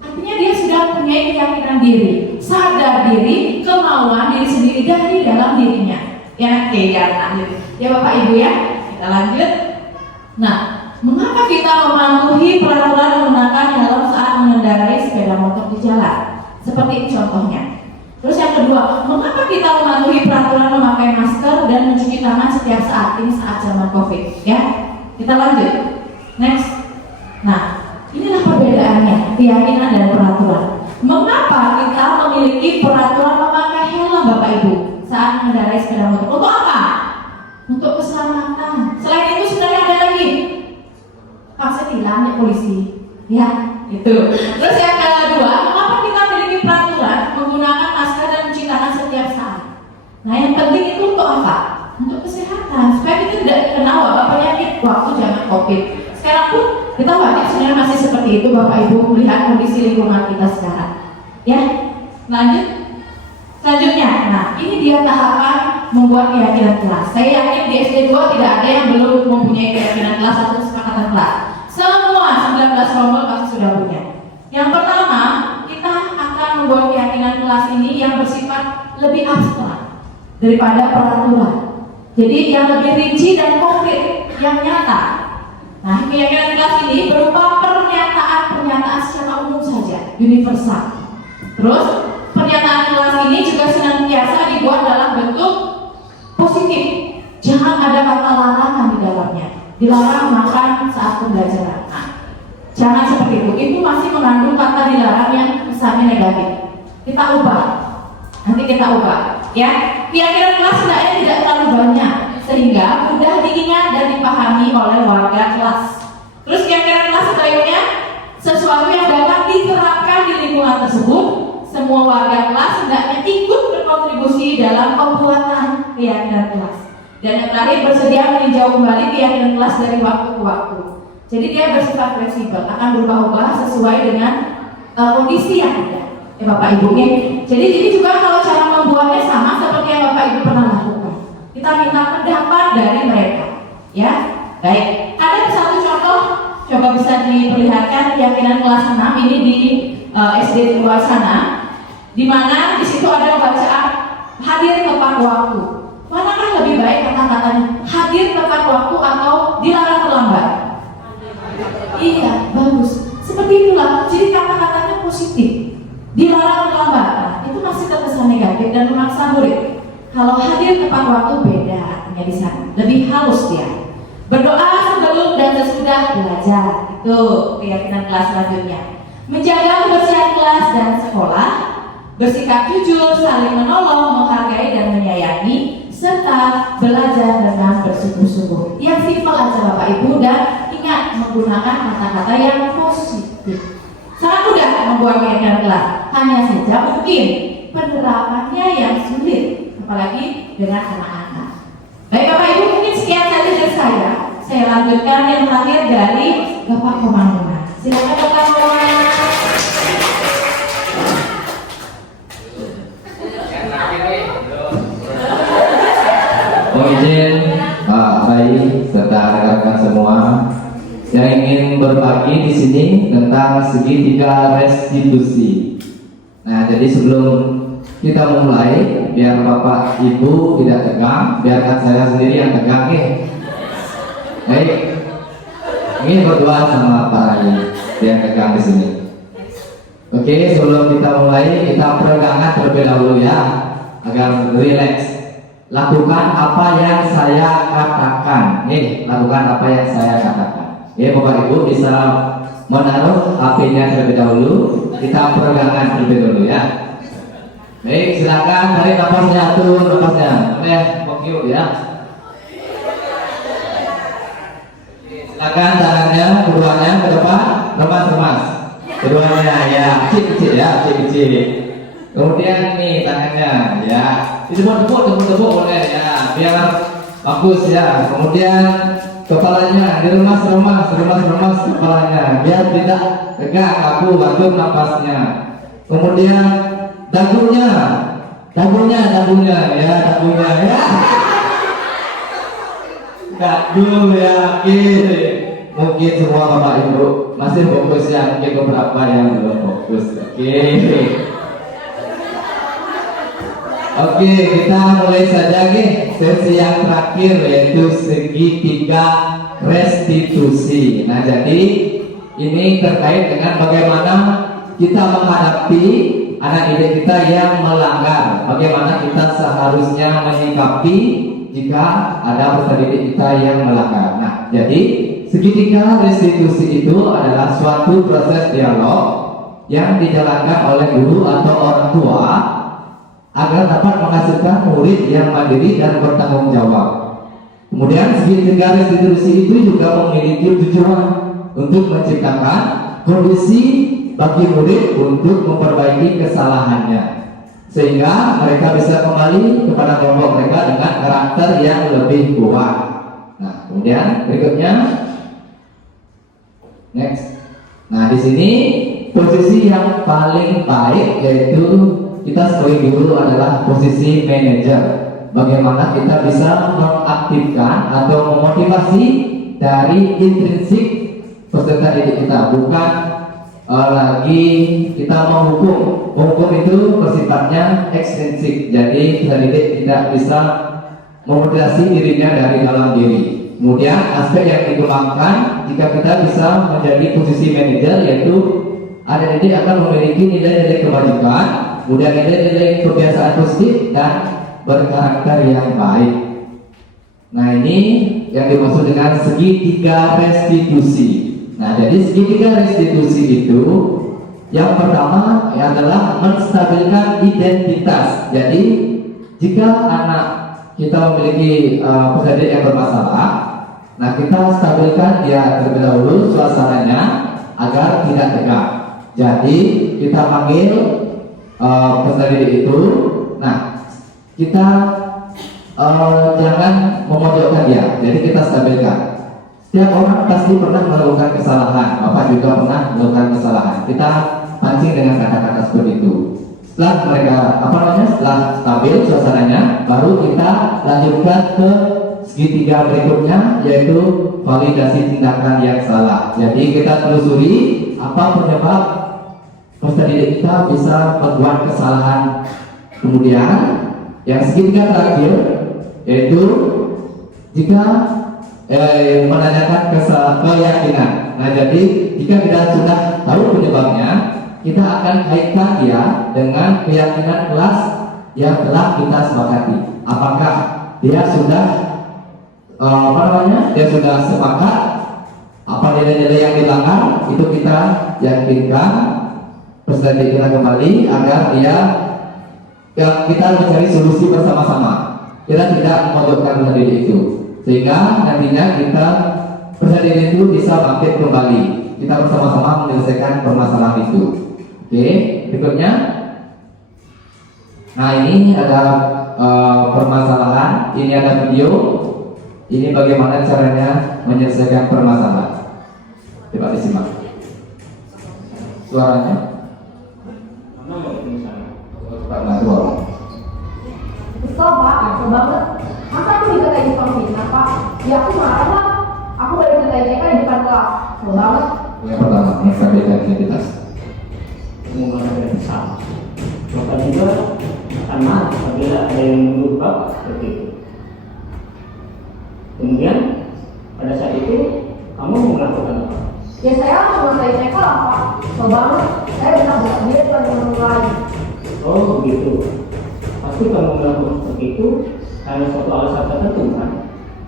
artinya dia sudah punya keyakinan diri, sadar diri, kemauan diri sendiri dari dalam dirinya. Ya, ya Bapak Ibu ya. Kita lanjut. Nah, mengapa kita mematuhi peraturan menggunakan helm saat mengendarai sepeda motor di jalan? Seperti contohnya. Terus yang kedua, mengapa kita mematuhi peraturan memakai masker dan mencuci tangan setiap saat ini saat zaman COVID? Ya, kita lanjut. Next. Nah, inilah perbedaannya keyakinan dan peraturan. Mengapa kita memiliki peraturan memakai helm Bapak Ibu saat mengendarai sepeda motor? Untuk apa? Untuk keselamatan. Selain itu sebenarnya ada lagi. Paksa tilangnya polisi. Ya, itu. Terus yang kedua, mengapa kita memiliki peraturan menggunakan masker dan mencuci tangan setiap saat? Nah, yang penting itu untuk apa? Untuk kesehatan, supaya kita tidak terkena wabah penyakit waktu zaman COVID. Sekarang pun kita wajib sebenarnya masih seperti itu Bapak Ibu melihat kondisi lingkungan kita sekarang. Ya, lanjut. Selanjutnya, nah ini dia tahapan membuat keyakinan kelas. Saya yakin di SD 2 tidak ada yang belum mempunyai keyakinan kelas atau kesepakatan kelas. Semua 19 rombel pasti sudah punya. Yang pertama, kita akan membuat keyakinan kelas ini yang bersifat lebih abstrak daripada peraturan. Jadi yang lebih rinci dan konkret, yang nyata. Nah, keyakinan kelas ini berupa pernyataan-pernyataan secara umum saja, universal. Terus, pernyataan kelas ini juga senantiasa dibuat dalam bentuk positif. Jangan ada kata larangan di dalamnya. Dilarang makan saat pembelajaran. Nah, jangan seperti itu. Itu masih mengandung kata dilarang yang kesannya negatif. Kita ubah. Nanti kita ubah. Ya, keyakinan kelas sebenarnya tidak terlalu banyak, sehingga mudah diingat dan dipahami oleh warga kelas. Terus keyakinan kelas sebaiknya sesuatu yang dapat diterapkan di lingkungan tersebut. Semua warga kelas hendaknya ikut berkontribusi dalam pembuatan keyakinan kelas. Dan yang terakhir, bersedia meninjau kembali keyakinan kelas dari waktu ke waktu. Jadi dia bersifat fleksibel, akan berubah-ubah sesuai dengan kondisi yang ada. Ya Bapak Ibu ya. Jadi juga kalau cara membuatnya sama seperti yang Bapak Ibu pernah lakukan. Kita Kita minta pendapat dari mereka. Ya, baik. Ada satu contoh, coba bisa diperlihatkan keyakinan kelas 6 ini di SD di luar sana, di mana di situ ada bacaan hadir tepat waktu. Manakah lebih baik kata-katanya? Hadir tepat waktu atau dilarang terlambat? Iya, bagus. Seperti itulah. Jadi kata-katanya positif. Dilarang terlambat. Nah, itu masih terkesan negatif dan memaksa murid. Kalau hadir tepat waktu beda artinya di sana. Lebih halus dia. Berdoa sebelum dan sesudah belajar. Itu keyakinan kelas selanjutnya. Menjaga kebersihan kelas dan sekolah. Bersikap jujur, saling menolong, menghargai dan menyayangi, serta belajar dengan bersungguh-sungguh. Yang simpel aja Bapak Ibu, dan ingat menggunakan kata-kata yang positif. Sangat mudah membuat keyakinan kelas, hanya saja mungkin penerapannya yang sulit, apalagi dengan anak-anak. Baik Bapak Ibu, mungkin sekian saja dari saya. Saya lanjutkan yang terakhir dari Bapak Komandan. Silakan Bapak Komandan. Mohon izin Pak Bayi serta rekan-rekan semua, saya ingin berbagi di sini tentang segitiga restitusi. Nah, jadi sebelum kita mulai, biar Bapak Ibu tidak tegang, biarkan saya sendiri yang tegang nih. Baik, ingin berdoa sama Pak Bayi biar tegang di sini. Oke, sebelum kita mulai, kita peregangan terlebih dahulu ya, agar rileks. Lakukan apa yang saya katakan. Lakukan apa yang saya katakan. Bapak Ibu bisa menaruh HP-nya terlebih dahulu. Kita peregangan terlebih dahulu ya. Baik, silakan tarik nafasnya, turun nafasnya. Oke, ya. Silakan tangannya, keduanya ke depan, remas-remas. Keduanya ya, kecil-kecil ya, kecil-kecil. Kemudian nih tangannya ya, ditepuk boleh ya, biar bagus ya. Kemudian kepalanya diremas-remas kepalanya, biar tidak tegak, kaku, atur nafasnya. Kemudian dagunya ya. Dagu ya, mungkin semua Bapak Ibu masih fokus ya, mungkin beberapa yang belum fokus. Oke, kita mulai saja sesi yang terakhir, yaitu segitiga restitusi. Nah, jadi ini terkait dengan bagaimana kita menghadapi anak didik kita yang melanggar, bagaimana kita seharusnya menyikapi jika ada peserta didik kita yang melanggar. Nah, jadi segitiga restitusi itu adalah suatu proses dialog yang dijalankan oleh guru atau orang tua agar dapat menghasilkan murid yang mandiri dan bertanggung jawab. Kemudian segitiga restitusi itu juga memiliki tujuan untuk menciptakan kondisi bagi murid untuk memperbaiki kesalahannya, sehingga mereka bisa kembali kepada kelompok mereka dengan karakter yang lebih kuat. Nah, kemudian berikutnya, next. Nah, di sini posisi yang paling baik yaitu kita sebagai guru adalah posisi manajer. Bagaimana kita bisa mengaktifkan atau memotivasi dari intrinsik peserta didik kita, bukan lagi kita menghukum. Menghukum itu bersifatnya ekstrinsik. Jadi peserta didik tidak bisa memotivasi dirinya dari dalam diri. Kemudian aspek yang dikembangkan jika kita bisa menjadi posisi manajer, yaitu anak didik akan memiliki nilai-nilai kebajikan, kemudian nilai-nilai kebiasaan positif dan berkarakter yang baik. Nah, ini yang dimaksud dengan segitiga restitusi. Nah, jadi segitiga restitusi itu yang pertama adalah menstabilkan identitas. Jadi jika anak kita memiliki peserta didik yang bermasalah, nah kita stabilkan dia terlebih dahulu suasananya agar tidak tegak. Jadi kita panggil peserta didik itu. Nah, kita jangan memojokkan dia. Jadi kita stabilkan. Setiap orang pasti pernah melakukan kesalahan. Bapak juga pernah melakukan kesalahan. Kita pancing dengan kata-kata seperti itu. setelah mereka setelah stabil suasananya, baru kita lanjutkan ke segitiga berikutnya, yaitu validasi tindakan yang salah. Jadi kita telusuri apa penyebab peserta didik kita bisa membuat kesalahan. Kemudian yang segitiga terakhir yaitu jika menanyakan keyakinan. Nah, jadi jika kita sudah tahu penyebabnya, kita akan kaitkan dia dengan keyakinan kelas yang telah kita sepakati. Apakah dia sudah dia sudah sepakat apa nilai-nilai yang dilanggar, itu kita yakinkan peserta didik kita kembali agar kita mencari solusi bersama-sama. Kita tidak memojokkan peserta didik itu, sehingga nantinya kita peserta didik itu bisa bangkit kembali. Kita bersama-sama menyelesaikan permasalahan itu. Oke, berikutnya. Nah, ini ada permasalahan. Ini ada video. Ini bagaimana caranya menyelesaikan permasalahan. Coba disimak. Suaranya. Kesel pak, kesel banget. Masa aku dikatain tukang fitnah pak? Ya aku marah lah. Aku balik ke TK di depan kelas. Kesel banget. Yang pertama, menstabilkan identitas. Menggunakan sama. Maka juga sama apabila ada yang berubah seperti itu. Kemudian pada saat itu kamu melakukan apa? Ya saya langsung selesai TK lah pak. Kesel banget. Saya benar-benar sendiri bukan mulai. Oh begitu. Pasti kamu melakukan seperti itu karena suatu alasan tertentu kan?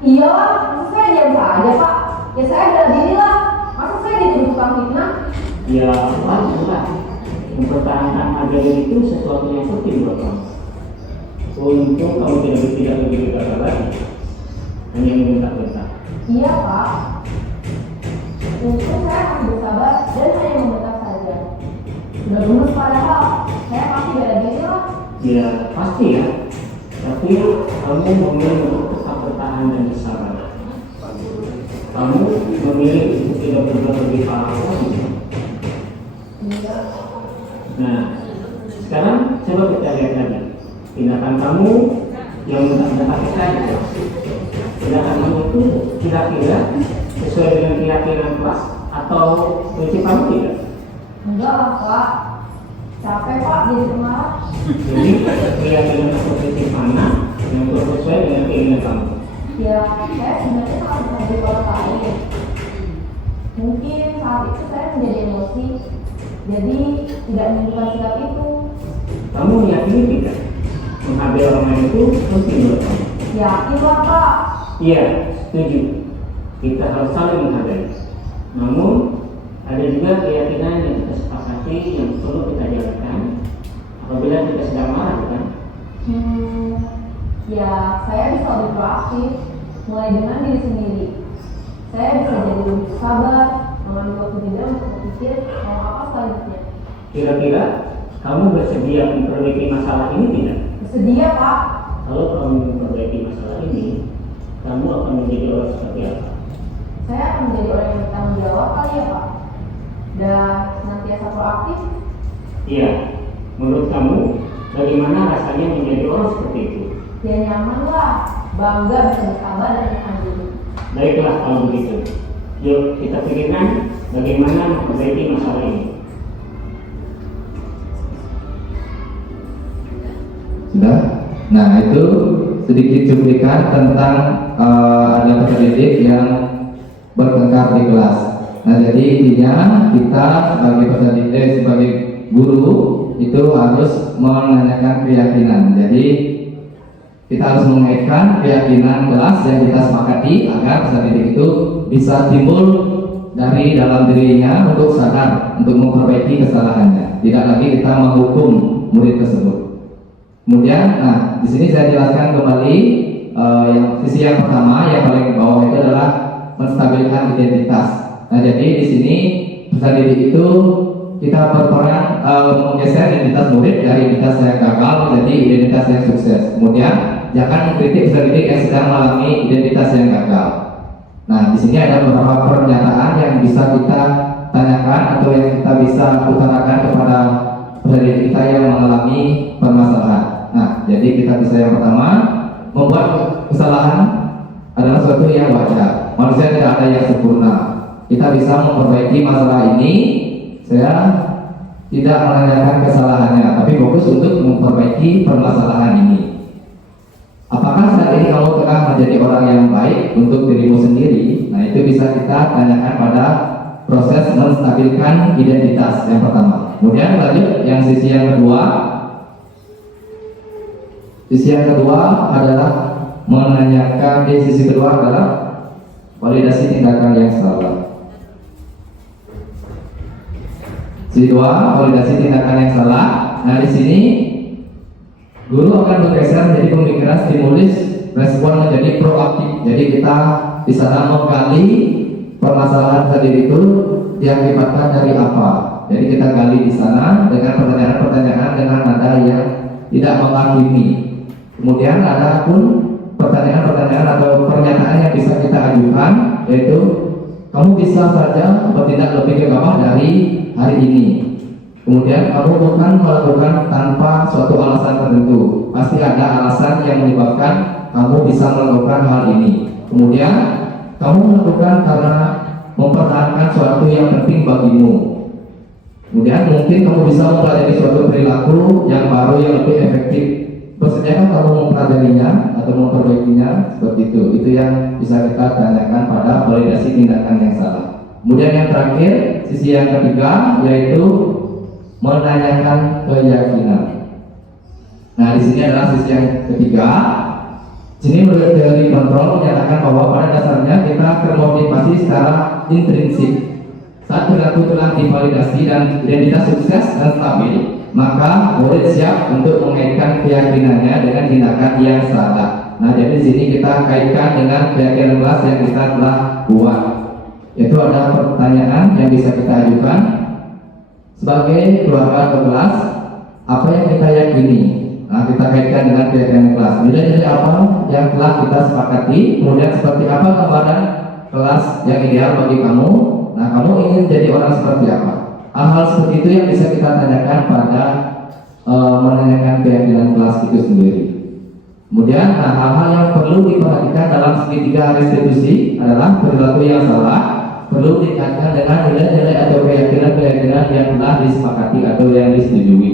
Iya, masa saya diam saja pak. Ya saya bela diri lah. Masa saya dituduh tukang fitnah? Ya wajar. Mempertahankan ajaran itu sesuatu yang penting buat kamu. Untung kamu tidak begitu gagal lagi, hanya membentak-bentak. Iya pak. Untung saya masih bersabar dan hanya membentak saja. Sudah lulus padahal saya pasti bela diri lah. Ya pasti ya. Tapi kamu memilih untuk tetap bertahan dan bersabar. Kamu memilih untuk tidak berbuat lebih parah lagi. Iya. Nah, sekarang coba kita lihat lagi tindakan kamu yang mendapat saja. Tindakan kamu itu kira-kira sesuai dengan keyakinan kelas atau prinsip kamu tidak? Enggak lah pak. Capek pak jadi pemarah. Jadi keyakinan atau prinsip mana yang sesuai dengan keinginan kamu? Ya, saya sebenarnya sangat menghargai orang lain. Mungkin saat itu saya menjadi emosi, jadi tidak menunjukkan sikap itu. Kamu meyakini tidak? Menghargai orang lain itu penting buat kamu? Yakin lah pak. Iya, setuju. Kita harus saling menghargai. Namun ada juga keyakinan yang kita sepakati yang perlu kita jalankan apabila kita sedang marah, kan? Ya, saya bisa lebih proaktif, mulai dengan diri sendiri. Saya bisa jadi lebih sabar, mengambil waktu jeda untuk berpikir mau apa selanjutnya. Kira-kira kamu bersedia memperbaiki masalah ini tidak? Bersedia pak. Kalau kamu memperbaiki masalah ini, kamu akan menjadi orang seperti apa? Saya akan menjadi orang yang bertanggung jawab kali ya pak. Dan senantiasa proaktif. Iya, menurut kamu bagaimana rasanya menjadi orang seperti itu? Ya nyaman lah, bangga bisa bersabar dan menahan diri. Baiklah kalau begitu. Yuk kita pikirkan bagaimana memperbaiki masalah ini. Sudah? Nah, itu sedikit cuplikan tentang ada peserta didik yang bertengkar di kelas. Nah, jadi intinya kita sebagai peserta didik, sebagai guru itu harus menanyakan keyakinan. Jadi kita harus mengaitkan keyakinan kelas yang kita sepakati agar peserta didik itu bisa timbul dari dalam dirinya untuk sadar untuk memperbaiki kesalahannya. Tidak lagi kita menghukum murid tersebut. Kemudian, nah di sini saya jelaskan kembali sisi yang pertama yang paling bawah itu adalah menstabilkan identitas. Nah jadi di sini peserta didik itu kita berperan menggeser identitas murid dari identitas yang gagal menjadi identitas yang sukses. Kemudian jangan mengkritik peserta didik yang sedang mengalami identitas yang gagal. Nah di sini ada beberapa pernyataan yang bisa kita tanyakan atau yang kita bisa utarakan kepada dari kita yang mengalami permasalahan. Nah, jadi kita bisa yang pertama, membuat kesalahan adalah sesuatu yang wajar. Manusia tidak ada yang sempurna. Kita bisa memperbaiki masalah ini. Saya tidak menanyakan kesalahannya, tapi fokus untuk memperbaiki permasalahan ini. Apakah saat ini kamu tengah menjadi orang yang baik untuk dirimu sendiri? Nah, itu bisa kita tanyakan pada proses menstabilkan identitas yang pertama. Kemudian lanjut yang sisi yang kedua. Sisi yang kedua adalah menanyakan, sisi kedua adalah validasi tindakan yang salah. Sisi dua, validasi tindakan yang salah. Nah, di sini guru akan bergeser menjadi pemikiran stimulus respon menjadi proaktif. Jadi kita di sana menggali permasalahan tadi itu diakibatkan dari apa. Jadi kita gali di sana dengan pertanyaan-pertanyaan dengan nada yang tidak menghakimi. Kemudian ada pun pertanyaan-pertanyaan atau pernyataan yang bisa kita ajukan, yaitu kamu bisa saja bertindak lebih ke bawah dari hari ini. Kemudian kamu bukan melakukan tanpa suatu alasan tertentu. Pasti ada alasan yang menyebabkan kamu bisa melakukan hal ini. Kemudian kamu melakukan karena mempertahankan suatu yang penting bagimu. Kemudian mungkin kamu bisa mempelajari suatu perilaku yang baru yang lebih efektif. Bersediakah kamu mempelajarinya atau memperbaikinya? Seperti itu. Itu yang bisa kita tanyakan pada validasi tindakan yang salah. Kemudian yang terakhir, sisi yang ketiga, yaitu menanyakan keyakinan. Nah, di sini adalah sisi yang ketiga. Sini menurut teori kontrol menyatakan bahwa pada dasarnya kita termotivasi secara intrinsik. Saat perilaku telah divalidasi dan identitas sukses dan stabil, maka murid siap untuk mengaitkan keyakinannya dengan tindakan yang salah. Nah, jadi di sini kita kaitkan dengan keyakinan kelas yang kita telah buat. Itu ada pertanyaan yang bisa kita ajukan sebagai keluarga atau kelas. Apa yang kita yakini? Nah, kita kaitkan dengan keyakinan kelas. Nilai-nilai apa yang telah kita sepakati? Kemudian seperti apa gambaran kelas yang ideal bagi kamu? Nah, kamu ingin jadi orang seperti apa? Hal-hal seperti itu yang bisa kita tanyakan pada menanyakan keyakinan kelas itu sendiri. Kemudian, hal-hal yang perlu diperhatikan dalam segitiga restitusi adalah perilaku yang salah perlu dikaitkan dengan nilai-nilai atau keyakinan-keyakinan yang telah disepakati atau yang disetujui.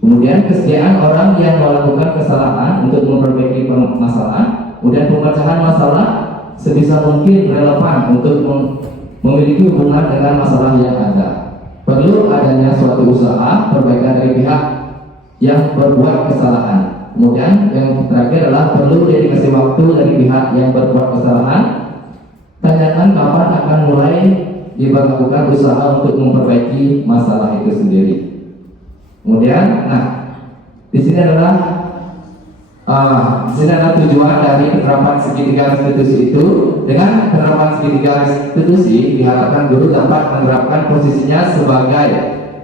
Kemudian kesediaan orang yang melakukan kesalahan untuk memperbaiki permasalahan. Kemudian pemecahan masalah sebisa mungkin relevan untuk memiliki hubungan dengan masalah yang ada. Perlu adanya suatu usaha perbaikan dari pihak yang berbuat kesalahan. Kemudian yang terakhir adalah perlu dedikasi waktu dari pihak yang berbuat kesalahan. Tanyakan kapan akan mulai dilakukan usaha untuk memperbaiki masalah itu sendiri. Kemudian, di sini adalah tujuan dari penerapan segitiga restitusi itu. Dengan penerapan segitiga restitusi diharapkan guru dapat menerapkan posisinya sebagai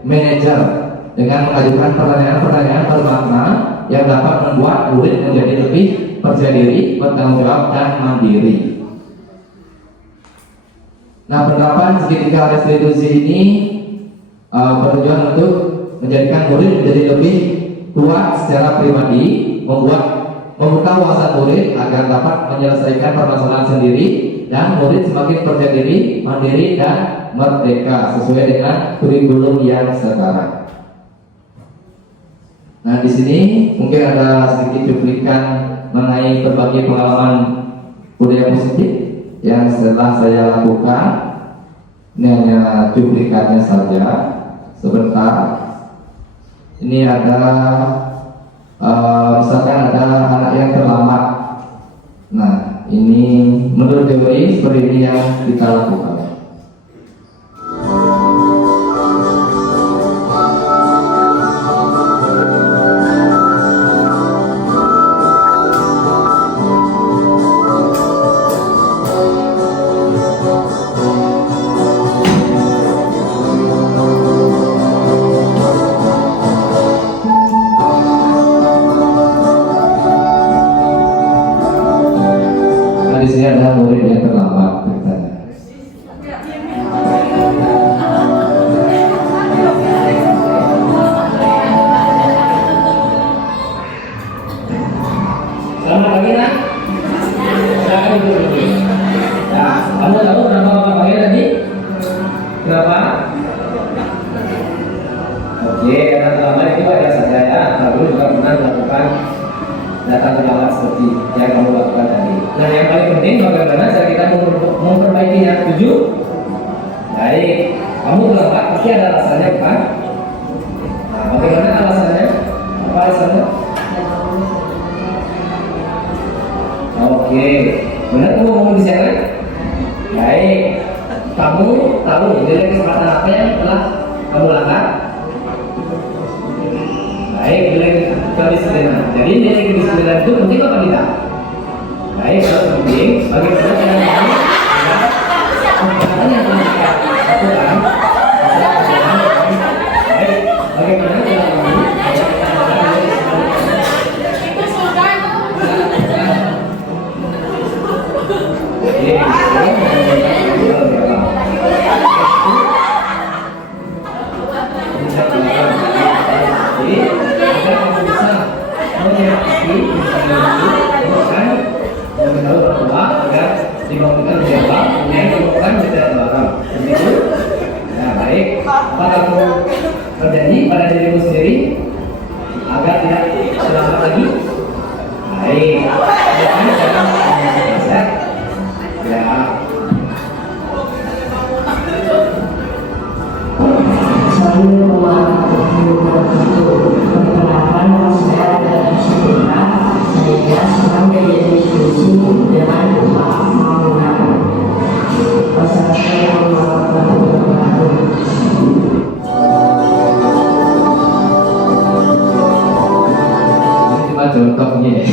manajer dengan mengajukan pertanyaan-pertanyaan bermakna yang dapat membuat murid menjadi lebih percaya diri, bertanggung jawab dan mandiri. Nah, penerapan segitiga restitusi ini bertujuan untuk menjadikan murid menjadi lebih kuat secara pribadi, membuka wawasan murid agar dapat menyelesaikan permasalahan sendiri, dan murid semakin percaya diri, mandiri dan merdeka sesuai dengan kurikulum yang sekarang. Nah, di sini mungkin ada sedikit cuplikan mengenai berbagai pengalaman budaya positif yang setelah saya lakukan. Ini hanya cuplikannya saja sebentar. Ini ada misalkan ada anak yang terlambat. Nah, ini menurut teori seperti ini yang kita lakukan. Di sini ada murid yang terlambat ceritanya. kamu tahu nilai kesempatan apa yang telah kamu langgar? Baik, nilai kedisiplinan. Jadi nilai kedisiplinan itu penting apa tidak? Baik, kalau penting, bagaimana cara kamu agar kegiatan yang telah kita lakukan? Baik, bagaimana cara kamu agar kita melakukan dibangunkan jawab, kemudian dibangunkan menjadi belakang. Begitu? Nah, baik. Apa kamu berjanji pada dirimu sendiri agar tidak terlambat lagi? Baik. Ya. Saya perkenalkan saya adalah Syurina. Saya sedang menjadi diskusi dengan Bapak Maulana. Wassalamualaikum warahmatullahi wabarakatuh. Ini cuma contohnya ya.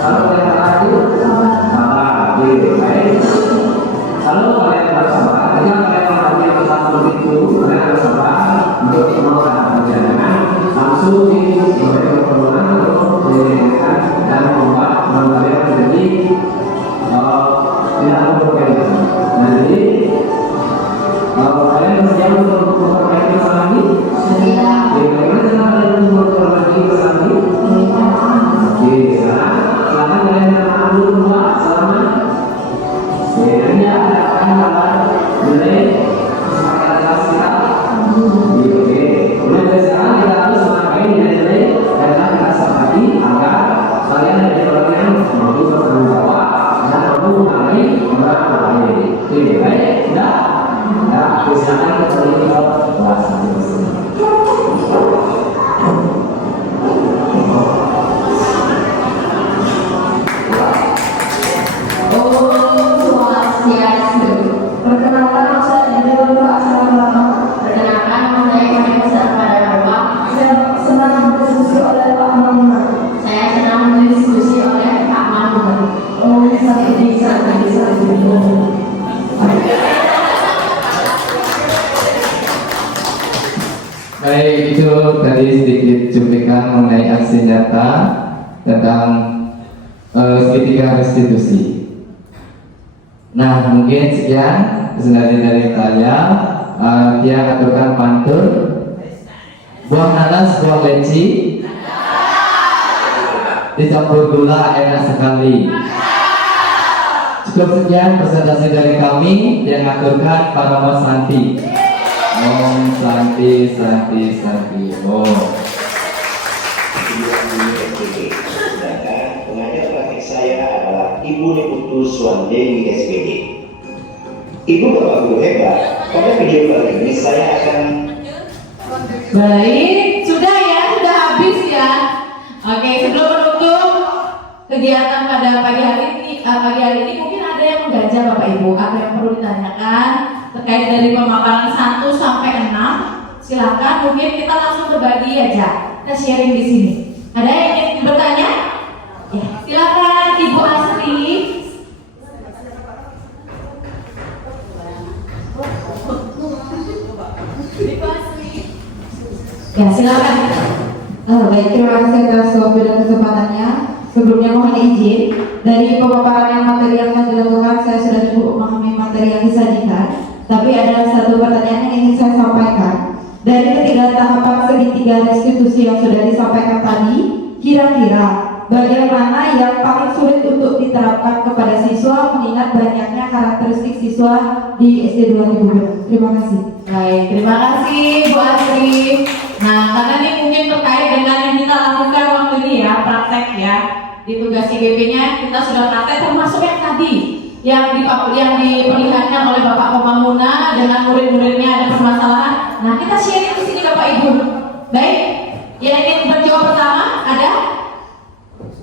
Kalau yang terakhir Baik, itu tadi sedikit cuplikan mengenai aksi nyata tentang segitiga restitusi. Nah, mungkin sekian dari saya. Dia aturkan pantun. Buah nanas, buah leci, dicampur gula enak sekali. Cukup sekian presentasi dari kami yang aturkan Pak Romo Santi. Om Santi, Santi, Santi. Oh. Sedangkan pengajar praktik saya adalah Ibu Niputu Suwandewi SPD. Ibu Bapak Guru hebat, pada video kali ini saya akan Baik, sudah ya, sudah habis ya. Oke, sebelum menutup kegiatan pada pagi hari ini mungkin ada yang mengganjal Bapak Ibu, ada yang perlu ditanyakan terkait dari pemaparan 1 sampai 6. Silakan, mungkin kita langsung berbagi aja, kita sharing di sini. Ada yang ingin bertanya? Ya, silakan Ibu Asri. Ya, silakan. Baik, terima kasih atas waktu dan kesempatannya. Sebelumnya mohon izin, dari pemaparan yang materi yang telah dilakukan saya sudah cukup memahami materi yang disajikan. Tapi ada satu pertanyaan yang ingin saya sampaikan. Dari ketiga tahapan segitiga restitusi yang sudah disampaikan tadi, kira-kira bagaimana yang paling sulit untuk diterapkan kepada siswa mengingat banyaknya karakteristik siswa di SD 2002? Terima kasih. Baik, terima kasih Bu Asri. Nah, karena ini mungkin terkait dengan yang kita lakukan waktu ini ya, praktek ya. Di tugas IGP-nya kita sudah praktek termasuk yang tadi yang diperlihatkan oleh Bapak Pembangunan dengan murid-muridnya ada permasalahan. Nah, kita sharing di sini Bapak Ibu. Baik, yang ingin menjawab pertama ada?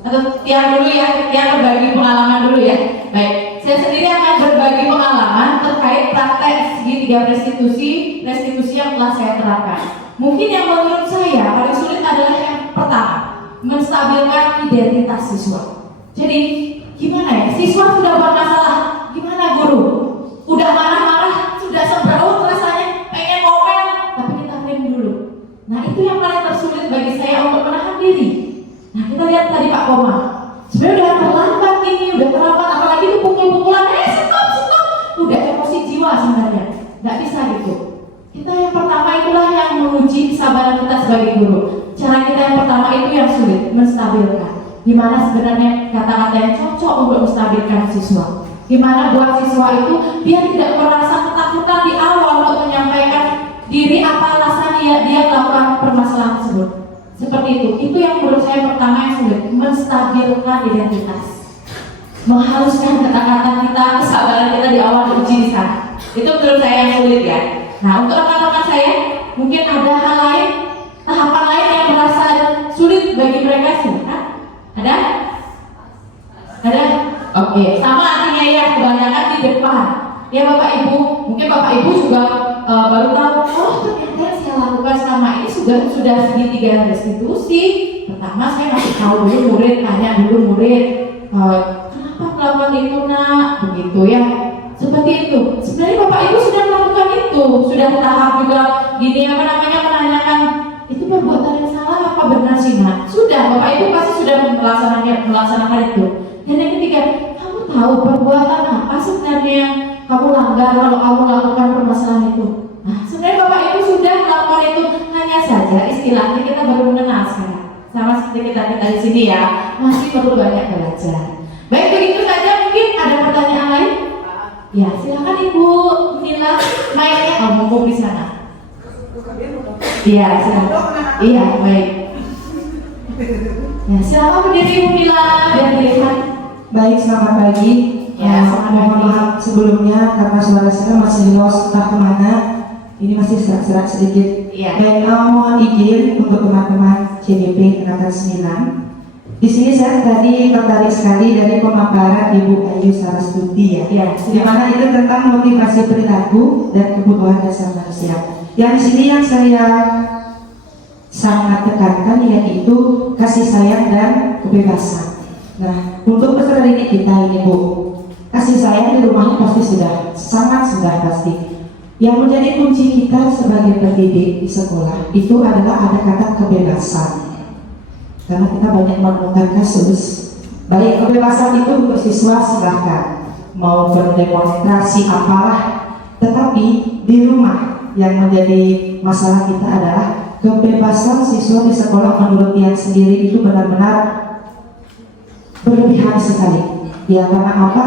Atau tiang dulu ya, tiang berbagi pengalaman dulu ya. Baik, saya sendiri akan berbagi pengalaman terkait praktek segitiga restitusi yang telah saya terapkan. Mungkin yang menurut saya paling sulit adalah yang pertama, menstabilkan identitas siswa. Jadi gimana ya, siswa sudah buat masalah, gimana guru? Udah marah-marah, sudah sembraut rasanya, pengen ngomel, tapi kita rem dulu. Nah, itu yang paling tersulit bagi saya untuk menahan diri. Nah, kita lihat tadi Pak Koma, sebenarnya udah terlambat ini, udah terlambat, apalagi itu pukul-pukulan, stop, udah emosi jiwa sebenarnya, nggak bisa gitu. Kita yang pertama itulah yang menguji kesabaran kita sebagai guru. Cara kita yang pertama itu yang sulit, menstabilkan. Gimana sebenarnya kata-kata yang cocok untuk menstabilkan siswa. Gimana buat siswa itu biar tidak merasa ketakutan di awal untuk menyampaikan diri apa alasan dia melakukan permasalahan tersebut. Seperti itu yang menurut saya pertama yang sulit, menstabilkan identitas. Menghaluskan kata-kata kita, kesabaran kita di awal diuji di sana. Itu menurut saya yang sulit ya. Nah, untuk rekan-rekan saya, mungkin ada hal lain, tahapan lain yang merasa sulit bagi mereka semua. Ada? Ada? Oke, sama artinya ya, kebanyakan di depan. Ya Bapak Ibu, mungkin Bapak Ibu juga baru tahu, oh ternyata yang saya lakukan selama ini sudah segitiga restitusi. Pertama saya masih tahu dulu murid, tanya dulu murid, kenapa melakukan itu nak? Begitu ya. Seperti itu. Sebenarnya Bapak Ibu sudah melakukan itu, sudah tahap juga gini menanyakan itu perbuatan yang salah apa benar sih nak? Sudah, Bapak Ibu pasti sudah melaksanakan itu. Dan yang ketiga, kamu tahu perbuatan apa sebenarnya yang kamu langgar kalau kamu lakukan permasalahan itu. Nah, sebenarnya Bapak Ibu sudah melakukan itu, hanya saja istilahnya kita baru mengenal sekarang. Sama seperti kita di sini ya, masih perlu banyak belajar. Baik, begitu saja. Mungkin ada pertanyaan lain? Ya, silakan Ibu Nila, mic-nya mumpung di sana. Iya, silakan. Iya, baik. Ya, silakan berdiri Ibu Nila dan dilihat. Baik, selamat pagi. Ya, mohon maaf sebelumnya karena suara saya masih lost entah kemana. Ini masih serak-serak sedikit. Ya. Dan mohon izin untuk teman-teman CDP Angkatan 9. Di sini saya tadi tertarik sekali dari pemaparan Ibu Ayu Sarastuti ya, di mana itu tentang motivasi perilaku dan kebutuhan dasar manusia. Yang di sini yang saya sangat tekankan yaitu kasih sayang dan kebebasan. Nah, untuk peserta didik kita ini Bu, kasih sayang di rumahnya pasti sudah pasti. Yang menjadi kunci kita sebagai pendidik di sekolah itu adalah ada kata kebebasan. Karena kita banyak menemukan kasus, baik kebebasan itu untuk siswa silahkan mau berdemonstrasi apalah, tetapi di rumah yang menjadi masalah kita adalah kebebasan siswa di sekolah menurut dia sendiri itu benar-benar berlebihan sekali. Ya karena apa?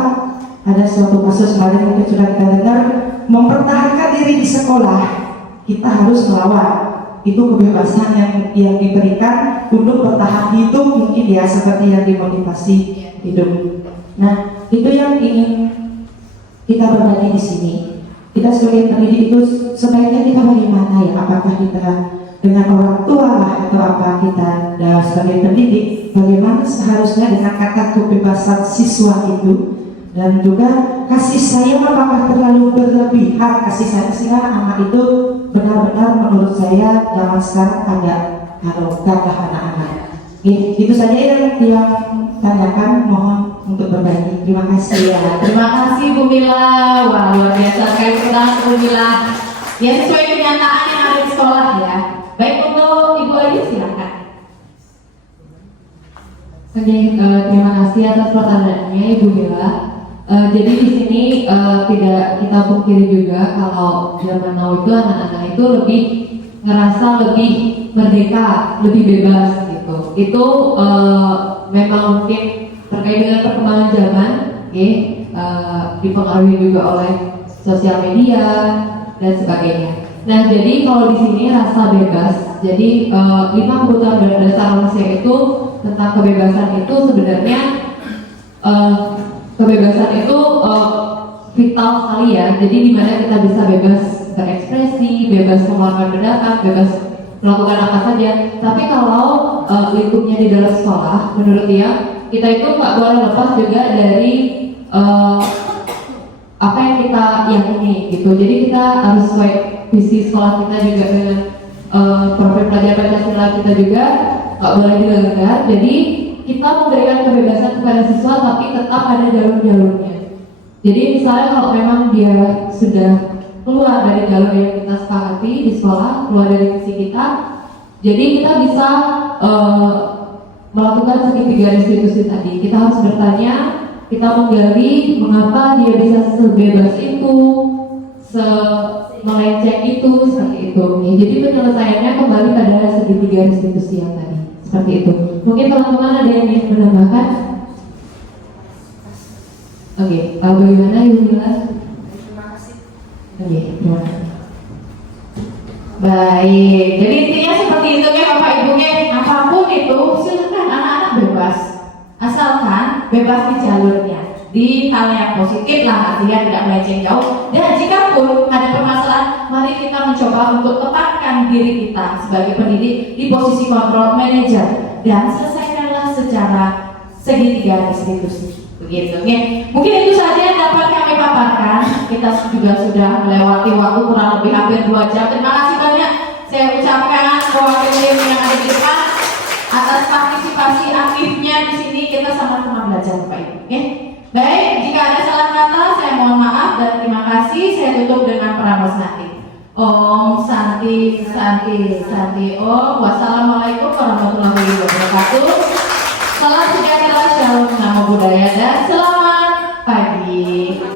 Ada suatu kasus kemarin mungkin sudah kita dengar, mempertahankan diri di sekolah kita harus melawan. Itu kebebasan yang diberikan untuk bertahan hidup, mungkin ya seperti yang dimotivasi hidup. Nah itu yang ingin kita berbagi di sini. Kita sebagai pendidik itu sebaiknya kita bagaimana ya? Apakah kita dengan orang tua lah atau apa kita sebagai pendidik? Bagaimana seharusnya dengan kata kebebasan siswa itu? Dan juga kasih sayang apakah terlalu berlebihan kasih sayang sehingga anak itu benar-benar menurut saya zaman sekarang agak arogan lah anak-anak. Itu saja yang tanyakan, mohon untuk berbagi. Terima kasih ya. Terima kasih Bu Mila. Wah luar biasa sekali pertanyaan Bu Mila. Ya sesuai kenyataan yang ada di sekolah ya. Baik untuk Ibu Ayu silakan. Oke, terima kasih atas pertanyaannya Ibu Mila. Jadi di sini tidak kita pungkiri juga kalau zaman now itu anak-anak itu lebih ngerasa lebih merdeka, lebih bebas gitu. Itu memang mungkin terkait dengan perkembangan zaman, dipengaruhi juga oleh sosial media dan sebagainya. Nah, jadi kalau di sini rasa bebas, jadi 5 kebutuhan dasar manusia itu tentang kebebasan itu sebenarnya kebebasan itu vital sekali ya. Jadi dimana kita bisa bebas berekspresi, bebas mengeluarkan pendapat, bebas melakukan apa saja. Tapi kalau lingkupnya di dalam sekolah, menurut dia kita itu nggak boleh lepas juga dari apa yang kita yakini gitu. Jadi kita harus sesuai visi sekolah kita juga dengan profil pelajar Pancasila kita juga nggak boleh dilanggar. Jadi kita memberikan kebebasan kepada siswa tapi tetap ada jalur-jalurnya. Jadi misalnya kalau memang dia sudah keluar dari jalur yang kita sepakati di sekolah, keluar dari visi kita, jadi kita bisa melakukan segitiga restitusi tadi. Kita harus bertanya, kita menggali mengapa dia bisa sebebas itu, melenceng itu, seperti itu. Jadi penyelesaiannya kembali pada segitiga restitusi yang tadi. Seperti itu. Mungkin teman-teman ada yang ingin menambahkan? Oke, bagaimana Ibu Mila? Terima kasih. Oke, terima kasih. Baik, jadi intinya seperti itu ya Bapak Ibu ya. Apapun itu silakan anak-anak bebas, asalkan bebas di jalurnya, di hal yang positif lah, artinya tidak melenceng jauh. Dan jika pun ada permasalahan, mari kita mencoba untuk tetapkan diri kita sebagai pendidik di posisi kontrol manajer dan selesaikanlah secara segitiga restitusi. Begitu ya. Mungkin itu saja yang dapat kami paparkan. Kita juga sudah melewati waktu kurang lebih hampir 2 jam. Terima kasih banyak saya ucapkan mewakili tim yang ada di depan atas partisipasi aktifnya di sini. Kita sama-sama belajar Bapak Ibu. Ya. Baik, jika ada salah kata saya mohon maaf dan terima kasih. Saya tutup dengan pranasati. Om Santi Santi Santi Om. Wassalamualaikum warahmatullahi wabarakatuh. Salam sejahtera, shalom, namo buddhaya dan selamat pagi.